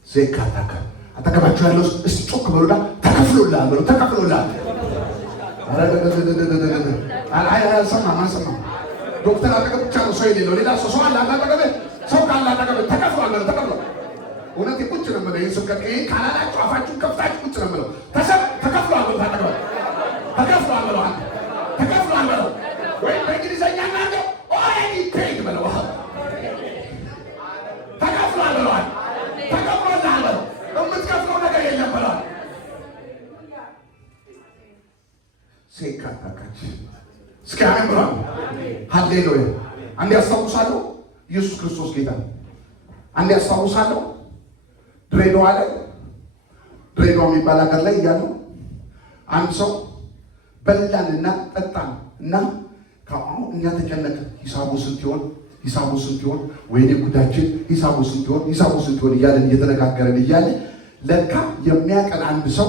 ዜካታካ አጠገባችሁ ያለው እስቲ ጮክ በሉና ተከፍሎልሃል በሉ። ተከፍሎልሃል። አልሰማም። ዶክተር አጠገብ ብቻ ነው ሰው የሌለው። ሌላ ሰው አለ አጠገብ። ሰው ካለ አጠገብ ተከፍሏል በሉ። ተከፍሏል። እውነት ቁጭ ነው የምለው። ይህን ስብከት ካላላችሁ አፋችሁን ከፍታችሁ ቁጭ ነው የምለው። ተከፍሏል በሉ። አጠገብ ተከፍሏል በሉ። ተከፍሏል በሉ። ወይም በእንግሊዝኛ ናገው ኦልሬዲ ፔይድ በለው። ተከፍሏል በለዋል። ተከፍሎልሃል በለው። የምትከፍለው ነገር የለም በለዋል። ሴካታካች እስኪ አሜን ብሏል። ሃሌሉያ። አንድ ያስታውሳለሁ፣ ኢየሱስ ክርስቶስ ጌታ። አንድ ያስታውሳለሁ፣ ድሬዳዋ የሚባል ሀገር ላይ እያለሁ አንድ ሰው በላንና ጠጣን እና ከአሁን እኛ ተጨነቅን። ሂሳቡ ስንት ይሆን? ወይኔ ጉዳችን፣ ሂሳቡ ስንት ይሆን እያለን እየተነጋገረን እያለ ለካ የሚያቀን አንድ ሰው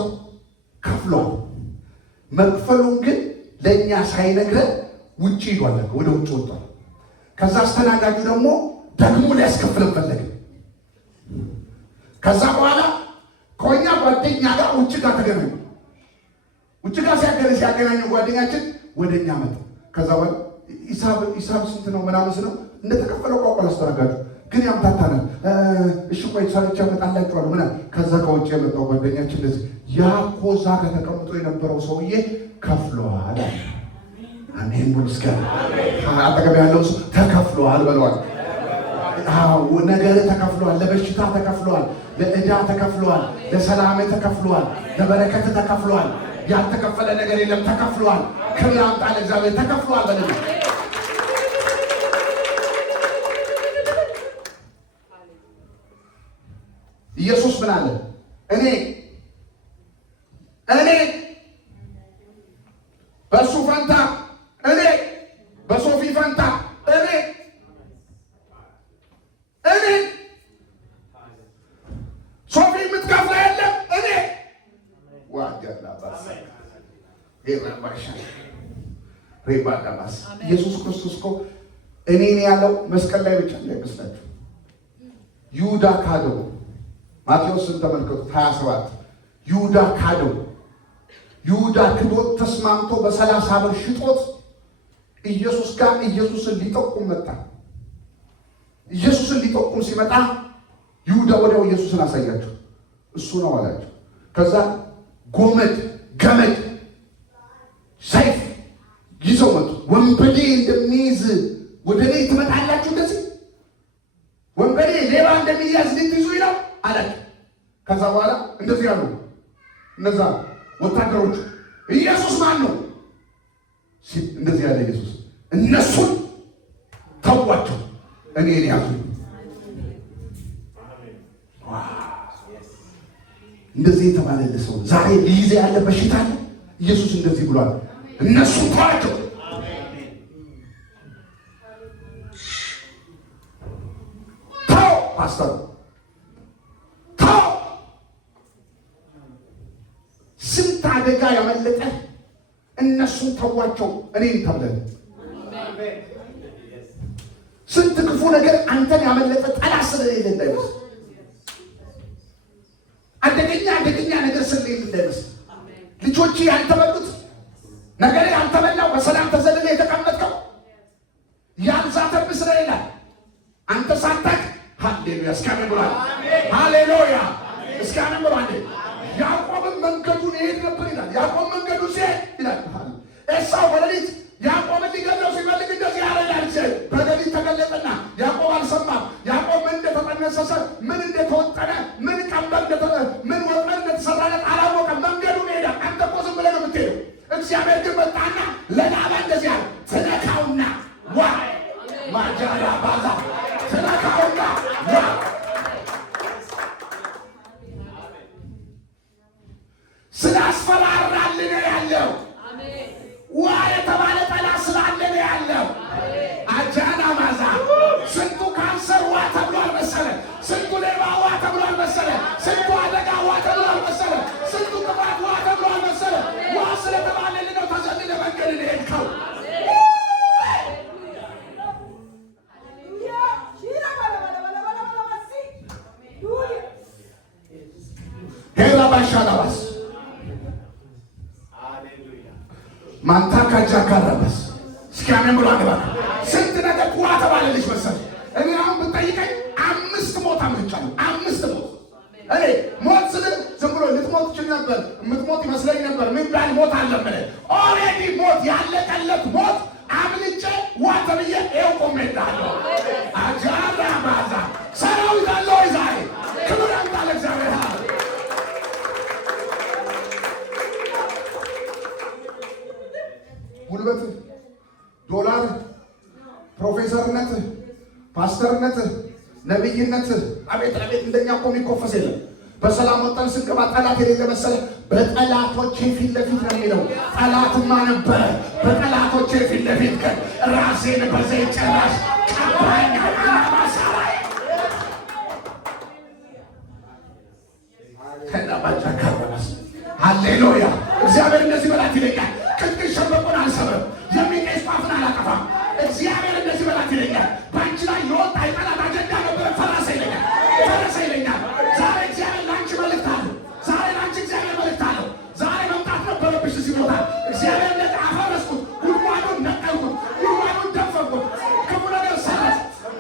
ከፍሏል። መክፈሉን ግን ለእኛ ሳይነግረን ውጭ ሄዷል። ወደ ውጭ ወጥቷል። ከዛ አስተናጋጁ ደግሞ ሊያስከፍለን ፈለገ። ከዛ በኋላ ከኛ ጓደኛ ጋር ውጭ ጋር ተገናኙ። ውጭ ጋር ሲያገናኙ ጓደኛችን ወደ እኛ መጣ። ከዛ በኋላ ሂሳብ ስንት ነው ምናምን ስለው እንደተከፈለው ቋቋል አስተናጋጁ ግን ያምታታናል። እሺ ቆይ ሰርቼ እመጣላችኋለሁ ምናምን። ከዛ ከውጭ የመጣው ጓደኛችን እንደዚህ ያኮዛ ከተቀምጦ የነበረው ሰውዬ ከፍሏል። አሜን ብሉስከ አጠገብ ያለው ሰው ተከፍሏል በለዋል። ነገር ተከፍሏል። ለበሽታ ተከፍሏል። ለዕዳ ተከፍሏል። ለሰላም ተከፍሏል። ለበረከት ተከፍሏል። ያልተከፈለ ነገር የለም። ተከፍሏል። ክብር አምጣ ለእግዚአብሔር። ተከፍሏል በለና ኢየሱስ ምን አለ? እኔ በሱ ፈንታ በሶፊ ፈንታ ሶፊ የምትከፍላ የለም። ኢየሱስ ክርስቶስ እኮ እኔን ያለው መስቀል ላይ ብቻ እንዳይመስላችሁ። ይሁዳ ካደው። ማቴዎስን ተመልከቱት 27 ይሁዳ ካደው። ይሁዳ ክዶት ተስማምቶ በ30 ብር ሽጦት ኢየሱስ ጋር ኢየሱስን ሊጠቁም መጣ። ኢየሱስን ሊጠቁም ሲመጣ ይሁዳ ወዲያው ኢየሱስን አሳያቸው። እሱ ነው አላቸው። ከዛ ገመድ ሰይፍ ይዘው መጡ። ወንበዴ እንደሚይዝ ወደ እኔ ትመጣላችሁ? እንደዚህ ወንበዴ ሌባ እንደሚያዝ ልትይዙ ይላል አላቸው። ከዛ በኋላ እንደዚህ ያሉ እነዛ ወታደሮቹ ኢየሱስ ማን ነው? እንደዚህ ያለ ኢየሱስ እነሱን ተዋቸው፣ እኔን ያዙ። እንደዚህ የተባለለ ሰው ዛሬ ሊይዘ ያለ በሽታ አለ። ኢየሱስ እንደዚህ ብሏል፣ እነሱን ተዋቸው። ተው ፓስተር ስንት አደጋ ያመለጠ እነሱን ተዋቸው እኔን ተብለን ስንት ክፉ ነገር አንተን ያመለጠ ጠላት ስለሌለ እንዳይመስል አደገኛ ነገር ስለሌለ እንዳይመስል ልጆች ያልተበሉት ነገር ያልተበላው በሰላም ተዘልለ የተቀመጥከው ያልዛተብህ ስለሌለ አንተ ሳታውቅ ሃሌሉያ እስካሁን ብሏል። ሃሌሉያ እስካሁን ብሏል። ያዕቆብን መንገዱን ይሄድ ነበር ይላል። ያዕቆብ መንገዱ ሲሄድ ይላል ኤሳው በሌሊት ያዕቆብን ሊገለው ሲፈልግ እንደዚህ ያረዳል። በሌሊት ተገለጠና ያዕቆብ አልሰማም። ያዕቆብ ምን እንደተጠነሰሰ ምን እንደተወጠነ ምን ቀንበር ምን ወጥመድ እንደተሰራለት አላወቀም። መንገዱን ሄደ። አንተ እኮ ዝም ብለህ ነው የምትሄደው። እግዚአብሔር ግን መጣና ለላባ እንደዚህ አለ፣ ትነካውና ዋ ማጃራ ባዛ ተናካውና ስላስፈራራልን ያለው ዋ የተባለ ጠላት ስላለን ያለው አጃና ማዛ ስንቱ ካንሰር ዋ ተብሏል መሰለ፣ ስንቱ ሌባ ዋ ተብሏል መሰለ፣ ስንቱ አደጋ ዋ ተብሏል መሰለ፣ ስንቱ ጥፋት ዋ ተብሏል መሰለ። ዋ ስለተባለልን ነው ተዘልለ መንገድ ሄድከው። ሄራ ባሻላባስ ማንታ ካጃ ካራባስ እስኪያምን ብሎ አገባ ስንት ነገር ዋ ተባለልሽ መሰለ። እኔ አሁን ብትጠይቀኝ 5 ሞት አምልጫለሁ። 5 ሞት እኔ ሞት ስል ዝም ብሎ ልትሞት ትችል ነበር፣ የምትሞት ይመስለኝ ነበር። ምን ባል ሞት አለመለ ኦልሬዲ ሞት ያለቀለት ሞት አምልጬ ዋ ተብዬ ይኸው ቆሜልሃለሁ። አጃራ ባዛ ሰራዊት አለ ወይ ዛሬ? ክብር አምጣ ለእግዚአብሔር። ጉልበት፣ ዶላር፣ ፕሮፌሰርነት፣ ፓስተርነት፣ ነብይነት፣ አቤት አቤት! እንደኛ እኮ የሚኮፈስ የለም። በሰላም ወጣን ስንገባ ጠላት የሌለ መሰለ። በጠላቶቼ ፊት ለፊት ነው የሚለው። ጠላትማ ነበረ። በጠላቶቼ ፊት ለፊት ግን ራሴን በዘይት ጭራሽ ቀባኝ። አላማሳራይ ከናባጫ ካራባስ ሃሌሉያ! እግዚአብሔር እንደዚህ በላት ይለኛል። ቅጥቅጥ ሸምበቆን አልሰብርም፣ የሚጤስ ጧፍን አላጠፋም። እግዚአብሔር እንደዚህ በላት ይለኛል። በአንቺ ላይ የወጣ የጠላት አጀንዳ ነበረ፣ ፈረሰ ይለኛል፣ ፈረሰ ይለኛል። ዛሬ እግዚአብሔር ለአንቺ መልእክት አለው። ዛሬ ለአንቺ እግዚአብሔር መልእክት አለው። ዛሬ መምጣት ነበረብሽ እዚህ ቦታ። እግዚአብሔር እንደ አፈረስኩት፣ ጉድጓዱን ነቀልኩት፣ ጉድጓዱን ደፈንኩት፣ ክፉ ነገር ሰረዝ።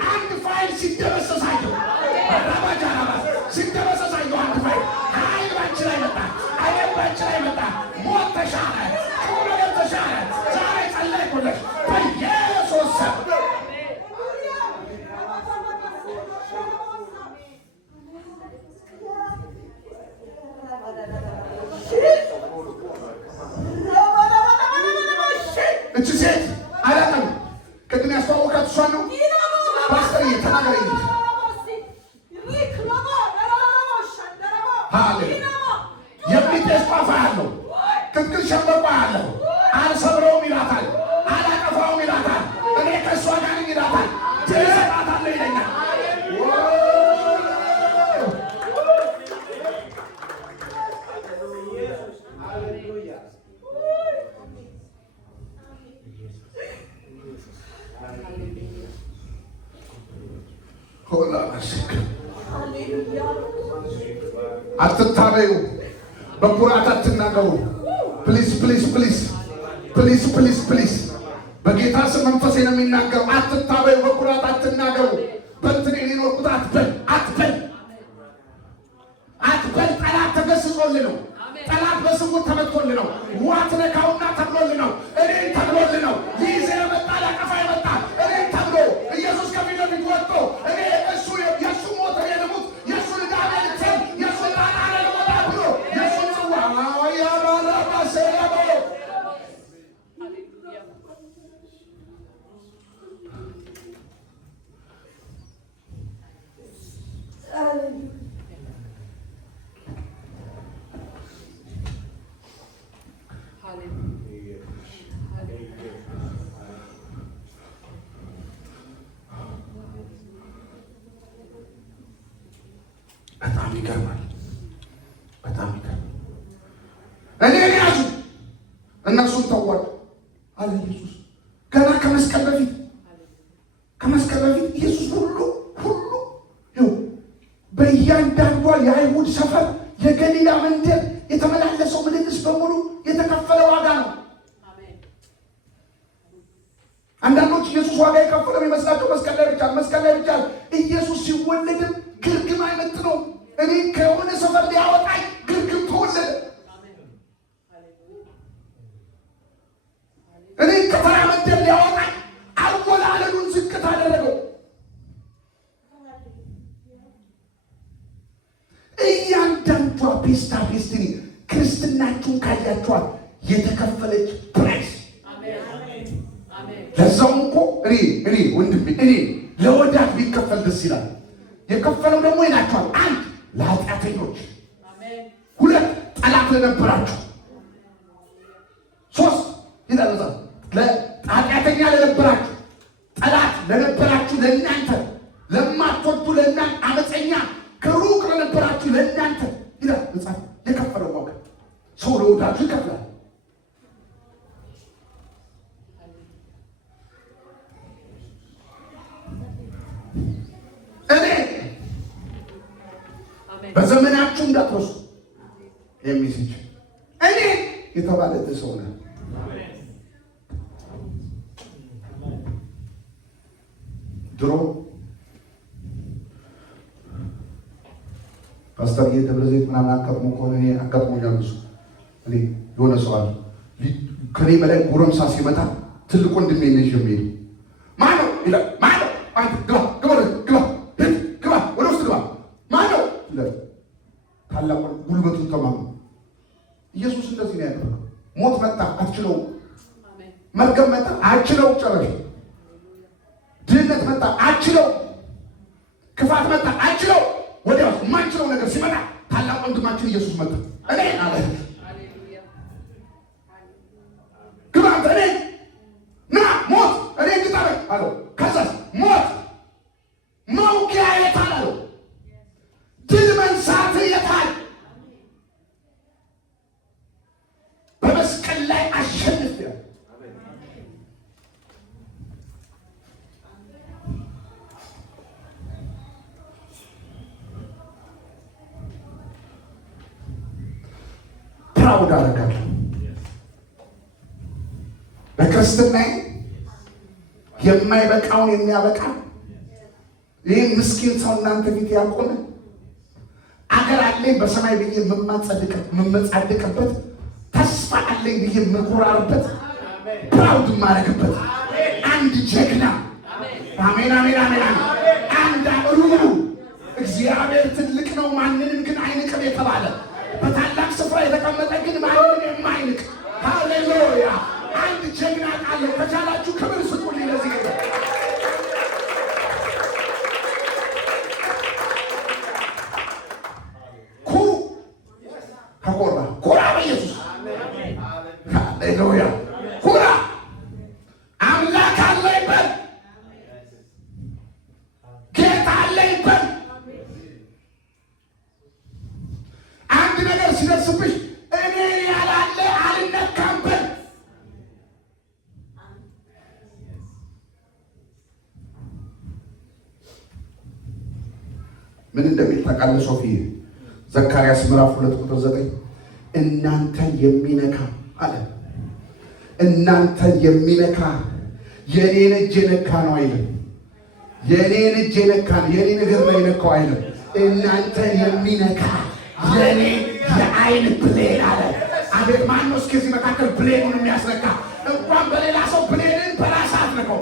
አንድ ፋይል ሲደመሰሳየው አራባጃራባስ ሲደመሰሳየው አንድ ፋይል ኃይል ባንቺ ላይ መጣ፣ ኃይል ባንቺ ላይ መጣ። ሞት ተሻለ፣ ክፉ ነገር ተሻለ። ዛሬ ጸለይኩልሽ በኢየሱስ ስም። እቺ ሴት አላውቅም፣ ቅድም ያስተዋወቃት እሷን ነው። ፓስተር እየተናገረኝ የሚጤስ ጧፍ ያለው ቅጥቅጥ ሸምበቆ ያለው አልሰብረውም ይላታል፣ አላጠፋውም ይላታል። እኔ ከእሷ ጋር ነኝ ይላታል። ትሰጣታለህ ይለኛል። አትታበዩ፣ በኩራት አትናገሩ። ፕሊዝ ፕሊዝ ፕሊዝ ፕሊዝ ፕሊዝ ፕሊዝ፣ በጌታ ስም መንፈሴ ነው የሚናገረው። አትታበዩ፣ በኩራት አትናገሩ። በእንትን የኖርኩት አትበል አትበል አትበል። ጠላት ተገስጾልህ ነው። ጠላት በስውር ተመትቶልህ ነው። ዋት ነካውና ተብሎልህ ነው። እኔን ተብሎልህ ነው። ይዘህ የመጣ ሊያጠፋ የመጣ እኔን ተብሎ ኢየሱስ ከፊት ለፊት ወጥቶ እኔ እሱ የእሱ ሞት እኔ ልሙት፣ የእሱ ልዳሜ ልክፈል፣ የእሱ ጣጣ ለመጣ ብሎ የእሱ ጽዋ ያባራባሰያበ በጣም ይገርማል። በጣም ይገርማል። እኔን ያዙ እነሱን ተዋል አለ ኢየሱስ። ገና ከመስቀል በፊት ኢየሱስ ሁሉ ይኸው በእያንዳንዷ የአይሁድ ሰፈር የገሊላ መንደር የተመላለሰው ምልልስ በሙሉ የተከፈለ ዋጋ ነው። አንዳንዶች ኢየሱስ ዋጋ የከፈለው የሚመስላቸው መስቀል ላይ ብቻ ኢየሱስ ሲወለድም ግርግም አይነት ነው። እኔ ከሆነ ሰፈር ሊያወጣኝ ግርግም ተወለደ። እኔ ከተራ መንደር ሊያወጣኝ አወላለዱን ዝቅት አደረገው። እያንዳንዷ ፔስታ ፔስትኒ ክርስትናችሁን ካያችኋል የተከፈለች ፕራይስ ለዛውም እኮ እኔ ወንድሜ እኔ ለወዳት ቢከፈል ደስ ይላል። የከፈለው ደግሞ ይላችኋል፣ አንድ ለኃጢአተኞች፣ ሁለት ጠላት ለነበራችሁ፣ ሶስት ይላል ለኃጢአተኛ ለነበራችሁ፣ ጠላት ለነበራችሁ ለእናንተ፣ ለማትወዱ ለእናንተ፣ አመፀኛ ከሩቅ ለነበራችሁ ለእናንተ ይላል መጽሐፍ። የከፈለው ዋጋ ሰው ለወዳጁ ይከፍላል። እኔ በዘመናችሁ እንዳትረሱ የሚስች እኔ የተባለ ሰው ነው። ድሮ ፓስተር ደብረ ዘይት ምናምን አጋጥሞ ከሆነ እኔ አጋጥሞኛል። ብዙ እኔ የሆነ ሰው አለ ከኔ በላይ ጎረምሳ ሲመጣ ትልቅ ወንድሜ ነሽ የሚሄድ ማነው ይላል። ማነው አንተ ግባ ወደ ውስጥ ግባ ማነው ይላል። ታላቁ ጉልበቱን ተማሙ። ኢየሱስ እንደዚህ ነው ያደረገው። ሞት መጣ አትችለውም። መርገም መጣ አትችለው። ጨረሽ ድህነት መጣ አትችለው። ክፋት መጣ አትችለው። ወዲያው የማንችለው ነገር ሲመጣ ታላቅ ወንድማችን ኢየሱስ መጣ። እኔ አለ ግባ እኔ ና ሞት እኔ ግጣበኝ አለው። ከዛስ ሞት መውጊያ የታል አለው። ድል መንሳት የታል? በመስቀል ላይ አሸንፍ ያለ ፕራውድ አደርጋለሁ። በክርስትና የማይበቃውን የሚያበቃ ይህ ምስኪን ሰው እናንተ ፊት ያቆመ አገር አለኝ በሰማይ ብዬ የምመጻደቅበት ተስፋ አለኝ ብዬ የምኮራርበት ፕራውድ የማደርግበት አንድ ጀግና አሜን አሜን አሜን አንድ ሩሩ እግዚአብሔር ትልቅ ነው ማንንም ግን አይንቅም የተባለ በታላቅ ስፍራ የተቀመጠ ግን ማንንም የማይንቅ ሃሌሉያ አንድ ጀግና ቃል ከቻላችሁ ክብር ስጡልኝ ለዚህ ጌታ። ኩሩ ከኮራ ኮራ በኢየሱስ ሃሌሉያ ኩራ አምላክ አለ ይበል ጌታ አለ ይበል። አንድ ነገር ሲደርስብሽ እኔ ያላለ አልነካም በል። ምን እንደሚል ታውቃለህ? ሶፊ ዘካርያስ ምዕራፍ 2 ቁጥር 9 እናንተን የሚነካ አለ። እናንተን የሚነካ የኔን እጅ የነካ ነው አይልም። የኔን እጅ የነካ ነው የኔን እግር ነው የነካው አይልም። እናንተን የሚነካ የኔ የአይን ብሌን አለ። አቤት ማን ነው እስከዚህ መካከል ብሌኑን የሚያስነካ? እንኳን በሌላ ሰው ብሌንን በራስ አትነካው።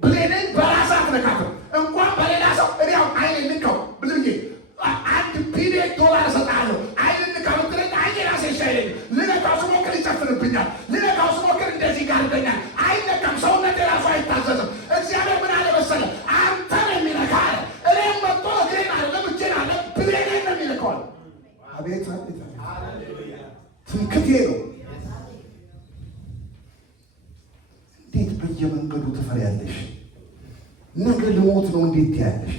ብሌንን በራስ አትነካው። እንኳን በሌላ ሰው እኔ አሁን አይኔን ንካው ብልዬ $1 ቢሊዮን እሰጥሃለሁ አይኔን ንካው ብትለኝ አይኔ ራሴ ይሻለኝ። ልነካው ስሞክር ይጨፍንብኛል። ልነካው ስሞክር እንደዚህ ጋርደኛል። አይነካም። ሰውነቴ ራሱ አይታዘዝም። እግዚአብሔር ምን አለ መሰለህ? አንተን የሚነካ አለ። እኔም መጥቶ እግሬን አለ እጄን አለ ብሌኔን ነው የሚነካው። አቤት አቤት ትምክቴ ነው። እንዴት በየመንገዱ ትፈሪያለሽ? ነገ ልሞት ነው እንዴት ትያለሽ?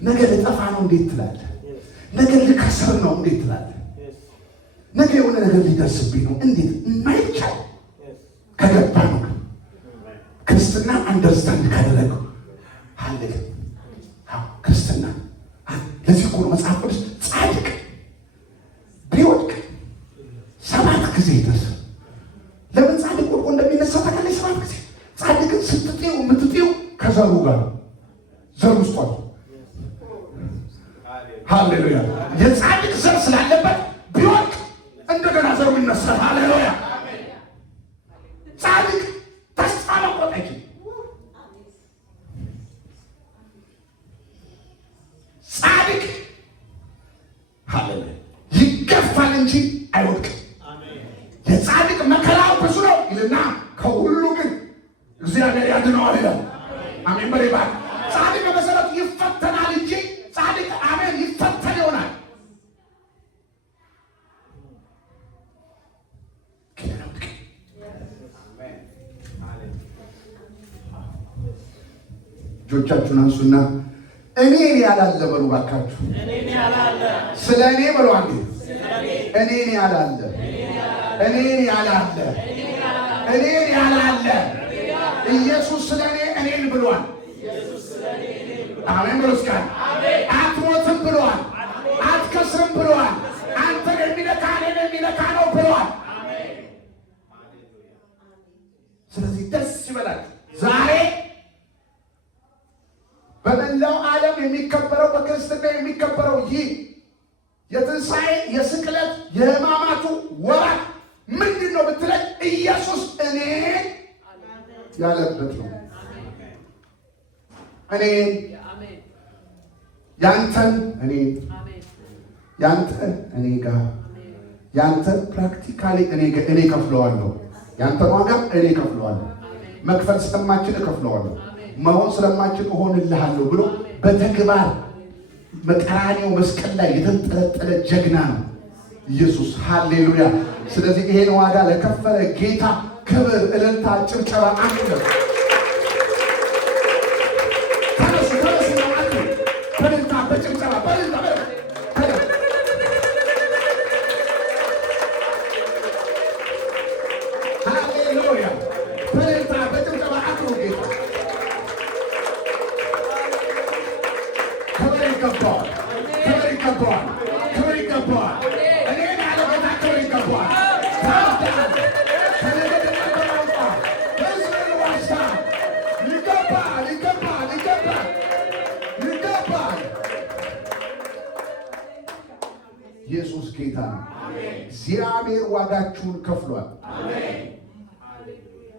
ነገ ልጠፋ ነው እንዴት ትላለህ? ነገ ልከስር ነው እንዴት ትላለህ? ነገ የሆነ ነገር ሊደርስብኝ ነው እንዴት? የማይቻል ከገባ ነው ክርስትና አንደርስታንድ ካደረገው አለ። ክርስትና ለዚህ እኮ ነው መጽሐፍ ቅዱስ ጻድቅ ቢወድቅ 7 ጊዜ ይደርስ። ለምን ጻድቅ ወድቆ እንደሚነሳ ታውቃለህ? 7 ጊዜ ጻድቅን ስትጤው የምትጤው ከዘሩ ጋር ዘር ውስጥ አለ። ሃሌሉያ የጻድቅ ዘር ስላለበት ቢወድቅ እንደገና ዘሩ ይነሳል። ሃሌሉያ ጻድቅ ተስፋ መቁረጥ አይችልም። ጻድቅ ሃሌሉያ ይገፋል እንጂ አይወድቅም። የጻድቅ መከራው ብዙ ነው ይልና ከሁሉ ግን አሜን በሪባ ጻድቅ በመሰረቱ ይፈተናል እንጂ ጻድቅ አሜን ይፈተን ይሆናል። እጆቻችሁን አንሱና እኔ ያላለ በሉ ባካችሁ። ስለ እኔ በሉ አንዴ። እኔ ያላለ ኢየሱስ ስለ እኔን ብሏል። አሜን ብሎ እስካሁን አትሞትም ብሏል። አትከስርም ብሏል። አንተን የሚነካ እኔን የሚነካ ነው ብሏል። ስለዚህ ደስ ይበላችሁ። ዛሬ በመላው ዓለም የሚከበረው በክርስትና የሚከበረው ይህ የትንሣኤ የስቅለት የሕማማቱ ወራት ምንድን ነው ብትለኝ ኢየሱስ እኔን ያለበት ነው። እኔን ያንተን እኔ ያንተ እኔ ጋር ያንተ ፕራክቲካሊ እኔ ከፍለዋለሁ። ያንተን ዋጋ እኔ ከፍለዋለሁ። መክፈል ስለማችን እከፍለዋለሁ። መሆን ስለማችን እሆንልሃለሁ ብሎ በተግባር በቀራንዮ መስቀል ላይ የተንጠለጠለ ጀግና ነው ኢየሱስ። ሃሌሉያ። ስለዚህ ይሄን ዋጋ ለከፈለ ጌታ ክብር፣ እልልታ፣ ጭብጨባ አንተ ተነሱ ነው አንተ በእልልታ በጭብጨባ በእልልታ ሃሌሉያ በእልልታ በጭብጨባ አንተ ጌታ ክብር ይገባዋል። እኔን ያለ ጌታ ክብር ይገባዋል። ኢየሱስ ጌታ ነው። እግዚአብሔር ዋጋችሁን ከፍሏል።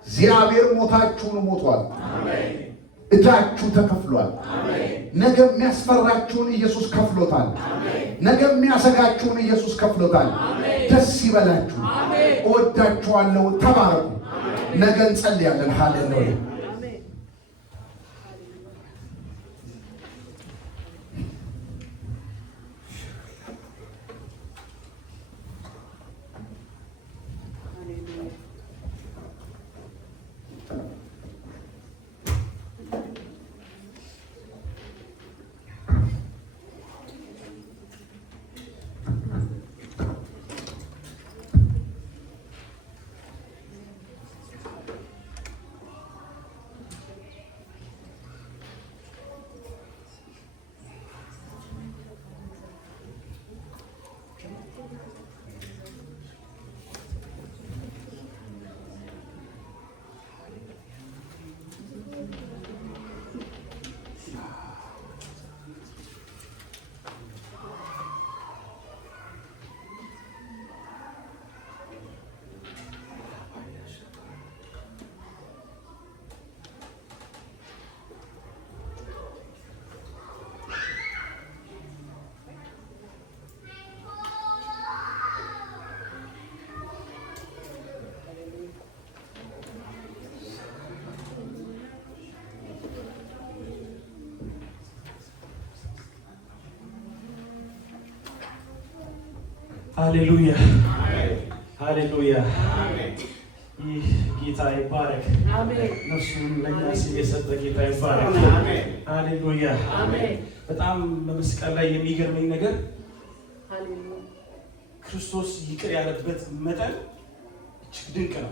እግዚአብሔር ሞታችሁን ሞቷል። እዳችሁ ተከፍሏል። ነገ የሚያስፈራችሁን ኢየሱስ ከፍሎታል። ነገ የሚያሰጋችሁን ኢየሱስ ከፍሎታል። ደስ ይበላችሁ። እወዳችኋለሁ። ተባረኩ። ነገ እንጸልያለን። ሃሌሉያ። ሃሌሉያ ሃሌሉያ። ይህ ጌታ ይባረክ። ነፍሱን ለእኛ ሲል የሰጠ ጌታ ይባረክ። ሃሌሉያ። በጣም በመስቀል ላይ የሚገርመኝ ነገር ክርስቶስ ይቅር ያለበት መጠን እጅግ ድንቅ ነው።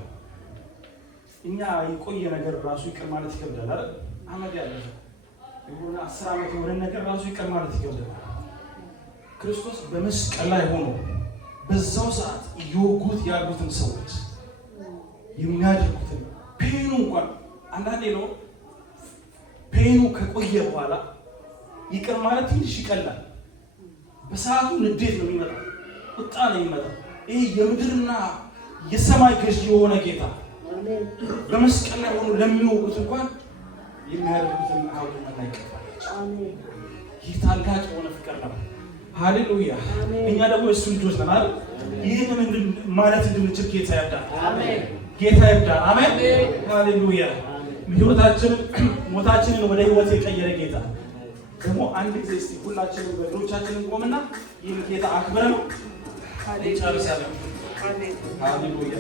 እኛ የቆየ ነገር ራሱ ይቅር ማለት ይከብዳል አይደል? አመድ ያለፈ የሆነ 10 ዓመት የሆነ ነገር ራሱ ይቅር ማለት ይከብዳል። ክርስቶስ በመስቀል ላይ ሆኖ በዛው ሰዓት እየወጉት ያሉትን ሰዎች የሚያደርጉትን ፔኑ እንኳን አንዳንዴ ነው ፔኑ ከቆየ በኋላ ይቅር ማለት ትንሽ ይቀላል። በሰዓቱ ንዴት ነው የሚመጣው፣ ቁጣ ነው የሚመጣው። ይሄ የምድርና የሰማይ ገዢ የሆነ ጌታ በመስቀል ላይ ሆኖ ለሚወጉት እንኳን የሚያደርጉትን አውቀና ይቀበላቸው። ይህ ታላቅ የሆነ ፍቅር ነው። ሃሌሉያ። እኛ ደግሞ የእሱ ልጆች ነን አይደል? ይህንን ማለት እንድንችል ጌታ ይርዳል። ጌታ ይርዳል። አሜን። ሃሌሉያ። ሕይወታችንን ሞታችንን ወደ ሕይወት የቀየረ ጌታ ደግሞ አንድ ጊዜ እስቲ ሁላችንም በእግሮቻችንን ቆምና ይህን ጌታ አክብረ ነው ጨርሳለን። ሃሌሉያ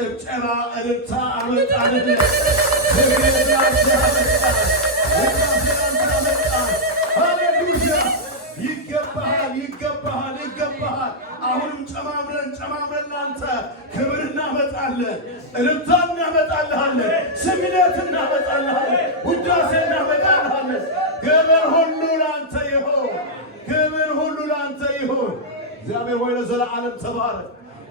ጭብጨባ እልልታ አመጣልን። ሃሌሉያ! ይገባሃል፣ ይገባሃል፣ ይገባሃል። አሁንም ጨማምረን ላንተ ክብር እናመጣለን፣ እልልታ እናመጣልሃለን፣ ስግደት እናመጣልሃለን፣ ውዳሴ እናመጣልሃለን። ክብር ሁሉ ላንተ ይሁን፣ ክብር ሁሉ ላንተ ይሁን። እግዚአብሔር ሆይ ለዘላለም ተባረክ።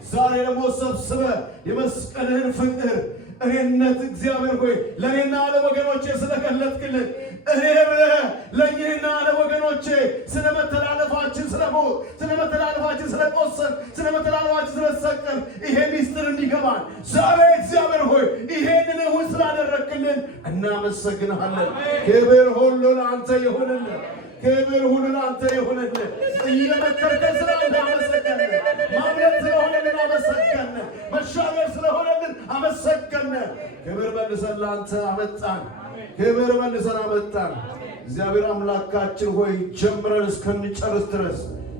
ዛሬ ደግሞ ሰብስበህ የመስቀልህን ፍቅር እኔነት እግዚአብሔር ሆይ ለእኔና ለወገኖቼ ስለገለጥክልን እኔ ብለህ ለእኔና ለወገኖቼ ስለመተላለፋችን ስለሞት ስለመተላለፋችን ስለቆሰል ስለመተላለፋችን ስለተሰቀል ይሄ ሚስጥር እንዲገባን ዛሬ እግዚአብሔር ሆይ ይሄንን እውን ስላደረግክልን እናመሰግንሃለን። ክብር ሁሉ ለአንተ ይሁንልን። ክብር ሁሉ ለአንተ ይሁንልን። እየመከርከን ስላንተ አመሰገንን። ማምለጥ ስለሆነልን አመሰገንን። መሻገር ስለሆነልን አመሰገንን። ክብር መልሰን ለአንተ አመጣን። ክብር መልሰን አመጣን። እግዚአብሔር አምላካችን ሆይ ጀምረን እስከንጨርስ ድረስ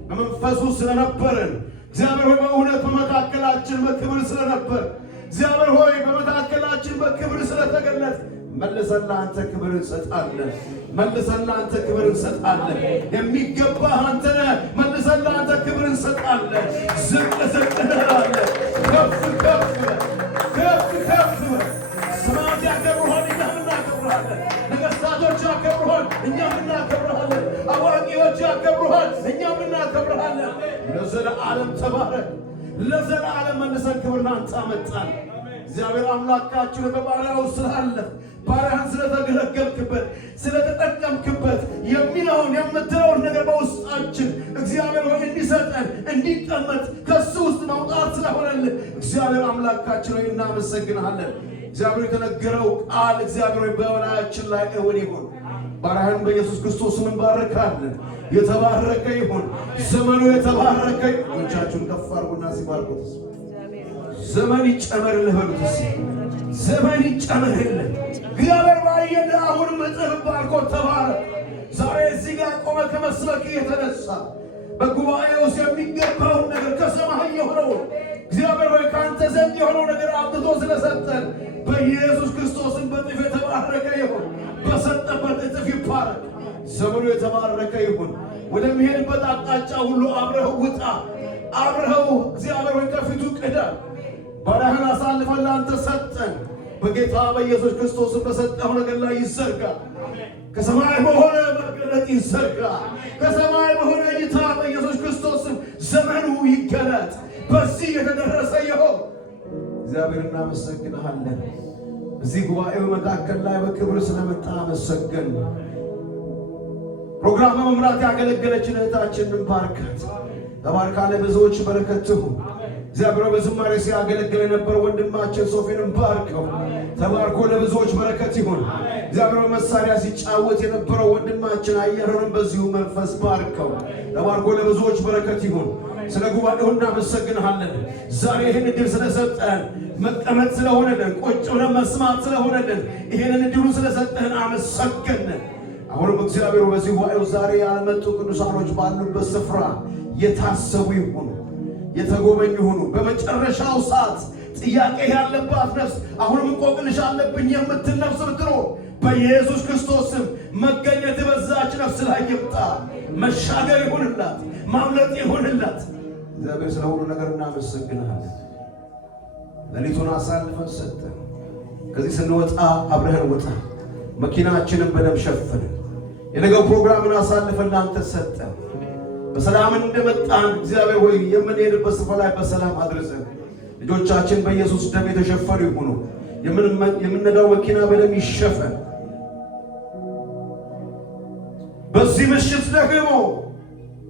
በመንፈሱ ስለነበረን እግዚአብሔር ሆይ በእውነት በመካከላችን በክብር ስለነበር እግዚአብሔር ሆይ በመካከላችን በክብር ስለተገለጥ መልሰን ለአንተ ክብር እንሰጣለን። መልሰን ለአንተ ክብር እንሰጣለን። የሚገባህ አንተ ነህ። መልሰን ለአንተ ክብር እንሰጣለን። ዝቅ ዝቅ እንላለን። ከፍ ከፍ ከፍ ከፍ ሰማያት ያከብሩሃል፣ እኛም እናከብርሃለን። ነገሥታቶች ያከብሩሃል፣ እኛም እናከብርሃለን። አዋቂዎች ያከብሩሃል፣ እኛም እናከብርሃለን። ለዘለዓለም ተባረክ። ለዘለዓለም መልሰን ክብር ለአንተ አመጣን። እግዚአብሔር አምላካችን በባሪያው ስላለህ ባሪያህን ስለተገለገልክበት ስለተጠቀምክበት የሚለውን የምትለውን ነገር በውስጣችን እግዚአብሔር ሆይ እንዲሰጠን እንዲቀመጥ ከሱ ውስጥ መውጣት ስለሆነልን እግዚአብሔር አምላካችን ሆይ እናመሰግንሃለን። እግዚአብሔር የተነገረው ቃል እግዚአብሔር ሆይ በላያችን ላይ እውን ይሁን። ባሪያህን በኢየሱስ ክርስቶስ እንባርካለን። የተባረከ ይሁን ዘመኑ፣ የተባረከ ይሁን። እጆቻችሁን ከፍ አድርጉና ሲባርኩት ዘመን ይጨመርልህ በሉት። ዘመን ይጨመርልህ። እግዚአብሔር ባየን አሁን እጥፍ ባርኮት ተባረክ። ዛሬ እዚህ ጋር ቆመ ከመስበክ የተነሳ በጉባኤ ውስጥ የሚገባውን ነገር ከሰማይ የሆነው እግዚአብሔር ሆይ ከአንተ ዘንድ የሆነው ነገር አምጥቶ ስለሰጠን በኢየሱስ ክርስቶስን በጥፍ የተባረከ ይሁን። በሰጠበት እጥፍ ይባረክ። ዘመኑ የተባረከ ይሁን። ወደሚሄድበት አቅጣጫ ሁሉ አብረኸው ውጣ። አብረኸው እግዚአብሔር ሆይ ከፊቱ ቅዳ። ባሪያህን አሳልፈን ለአንተ ሰጠን። በጌታ በኢየሱስ ክርስቶስ በሰጠው ነገር ላይ ይዘርጋ። ከሰማይ በሆነ መገለጥ ይዘርጋ። ከሰማይ በሆነ እይታ በኢየሱስ ክርስቶስ ዘመኑ ይገለጥ። በዚህ የተደረሰ ይሆን። እግዚአብሔር እናመሰግንሃለን። እዚህ ጉባኤው መካከል ላይ በክብር ስለመጣ አመሰገን። ፕሮግራም በመምራት ያገለገለችን እህታችንን ባርካት። ተባርካ ለብዙዎች በረከት ትሁን። እግዚአብሔር በዝማሬ ሲያገለግል የነበረ ወንድማችን ሶፊንም ባርከው። ተባርኮ ለብዙዎች በረከት ይሁን። እግዚአብሔር በመሳሪያ ሲጫወት የነበረው ወንድማችን አየሩንም በዚሁ መንፈስ ባርከው። ተባርኮ ለብዙዎች በረከት ይሁን። ስለ ጉባኤው እናመሰግንሃለን። ዛሬ ይህን እድል ስለሰጠን መቀመጥ ስለሆነልን ቁጭ ብለን መስማት ስለሆነልን ይህንን እድሉ ስለሰጠህን አመሰገንን። አሁንም እግዚአብሔር በዚህ ጉባኤው ዛሬ ያልመጡ ቅዱሳኖች ባሉበት ስፍራ የታሰቡ ይሁኑ፣ የተጎበኙ ይሁኑ። በመጨረሻው ሰዓት ጥያቄ ያለባት ነፍስ አሁንም እንቆቅልሽ አለብኝ የምትል ነፍስ ብትኖር በኢየሱስ ክርስቶስ ስም መገኘት በዛች ነፍስ ላይ ይምጣ። መሻገር ይሁንላት፣ ማምለጥ ይሁንላት። እግዚአብሔር ስለ ሁሉ ነገር እናመሰግንሃለን። ሌሊቱን አሳልፈን ሰጠን። ከዚህ ስንወጣ አብረህን ወጣ። መኪናችንን በደም ሸፈን። የነገው ፕሮግራምን አሳልፈን ለአንተ ሰጠን። በሰላም እንደመጣን እግዚአብሔር ሆይ የምንሄድበት ስፍራ ላይ በሰላም አድርሰን። ልጆቻችን በኢየሱስ ደም የተሸፈኑ ይሁኑ። የምንነዳው መኪና በደም ይሸፈን። በዚህ ምሽት ደግሞ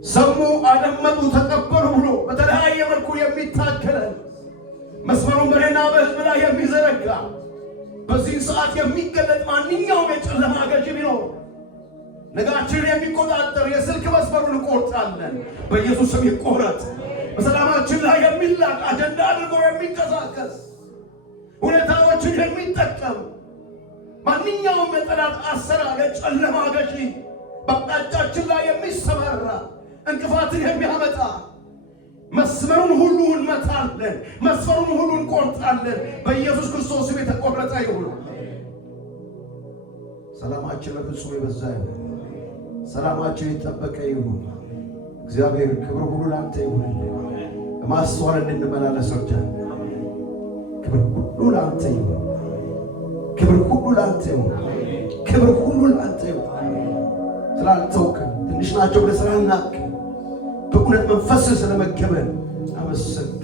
ሰሙ፣ አደመጡ፣ ተቀበሉ ብሎ በተለያየ መልኩ የሚታገለን መስመሩን በኔና በሕዝብ ላይ የሚዘረጋ በዚህ ሰዓት የሚገለጥ ማንኛውም የጨለማ ገዥ ቢኖር ነጋችንን የሚቆጣጠር የስልክ መስመሩን እንቆርጣለን። በኢየሱስ ስም ይቆረጥ። በሰላማችን ላይ የሚላቅ አጀንዳ አድርጎ የሚንቀሳቀስ ሁኔታዎችን የሚጠቀም ማንኛውም የጠላት አሰራር የጨለማ ገዢ በአቅጣጫችን ላይ የሚሰማራ እንቅፋትን የሚያመጣ መስመሩን ሁሉ እንመታለን። መስመሩን ሁሉ እንቆርጣለን። በኢየሱስ ክርስቶስ ስም የተቆረጠ ይሁን። ሰላማችን በፍጹም የበዛ ይሁን። ሰላማችን የተጠበቀ ይሁን። እግዚአብሔር ክብር ሁሉ ላንተ ይሁን። በማስተዋል እንድንመላለስ እርዳን። ክብር ሁሉ ላንተ ይሁን። ክብር ሁሉ ላንተ ይሁን። ክብር ሁሉ ላንተ ይሁን። ስላልተውከን ትንሽ ናቸው ብለህ ስላልናቅን በእውነት መንፈስ ስለመገበን አመሰግን።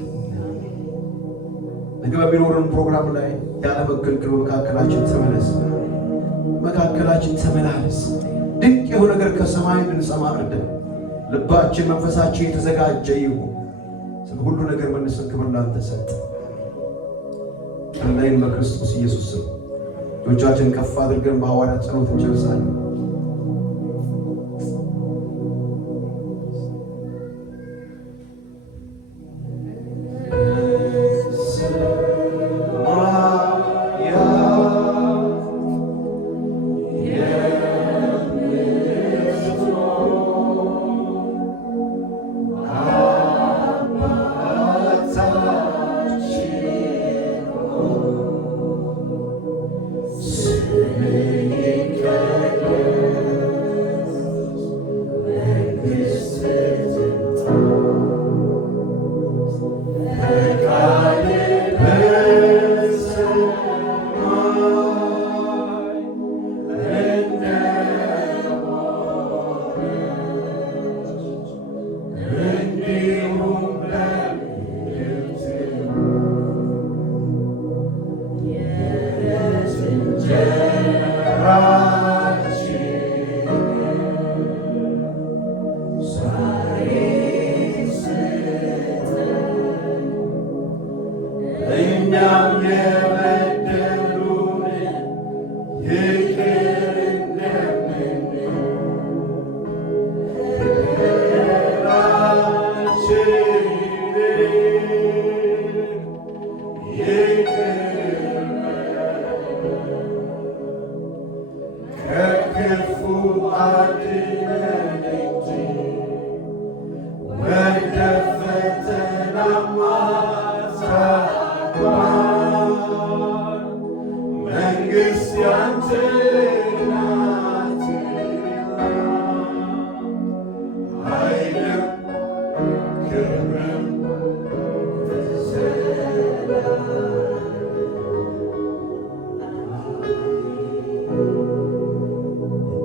ነገ በሚኖረን ፕሮግራም ላይ ያለ መገልገል በመካከላችን ተመለስ፣ በመካከላችን ተመላለስ። ድንቅ የሆነ ነገር ከሰማይ እንድንሰማ እርዳን። ልባችን መንፈሳችን የተዘጋጀ ይሁን። ስለ ሁሉ ነገር መልሰን ክብር ላንተ ሰጥ። ጸለይን በክርስቶስ ኢየሱስ ስም። እጆቻችንን ከፍ አድርገን በሐዋርያት ጸሎት እንጨርሳለን።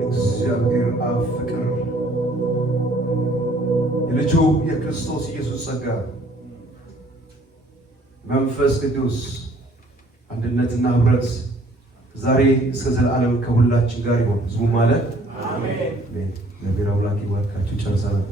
እግዚአብሔር አብ ፍቅር፣ የልጁ የክርስቶስ ኢየሱስ ጸጋ፣ መንፈስ ቅዱስ አንድነትና ህብረት ዛሬ እስከ ዘላለም ከሁላችን ጋር ይሁን። ህዝቡ ማለት አሜን። እግዚአብሔር አምላክ ይባርካችሁ። ጨርሰናል።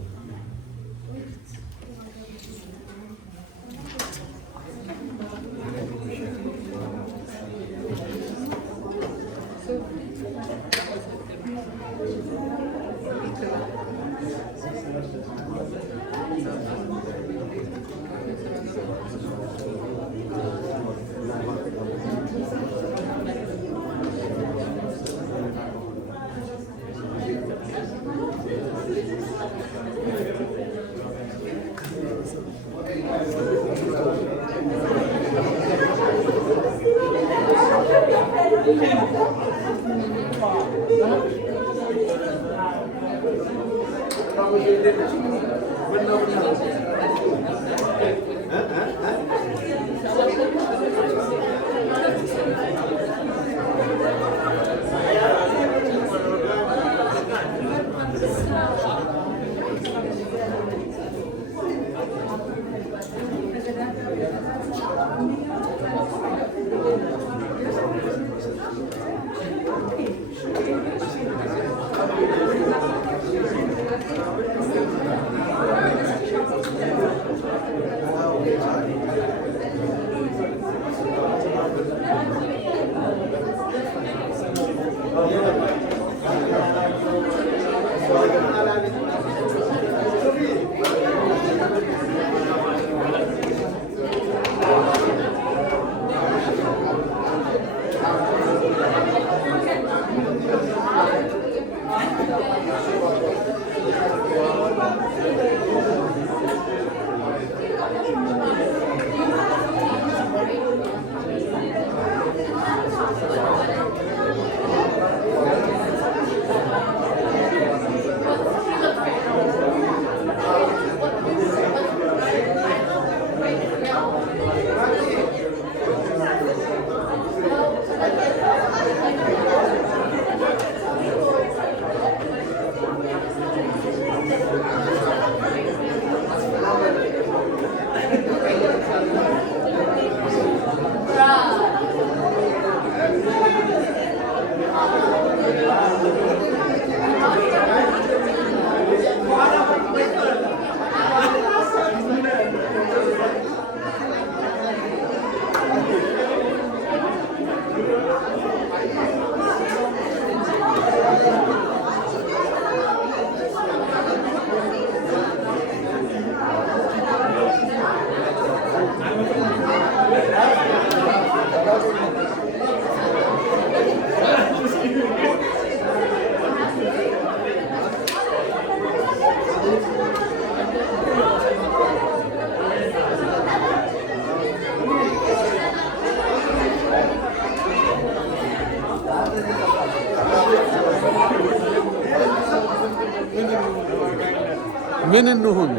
ምን እንሁን?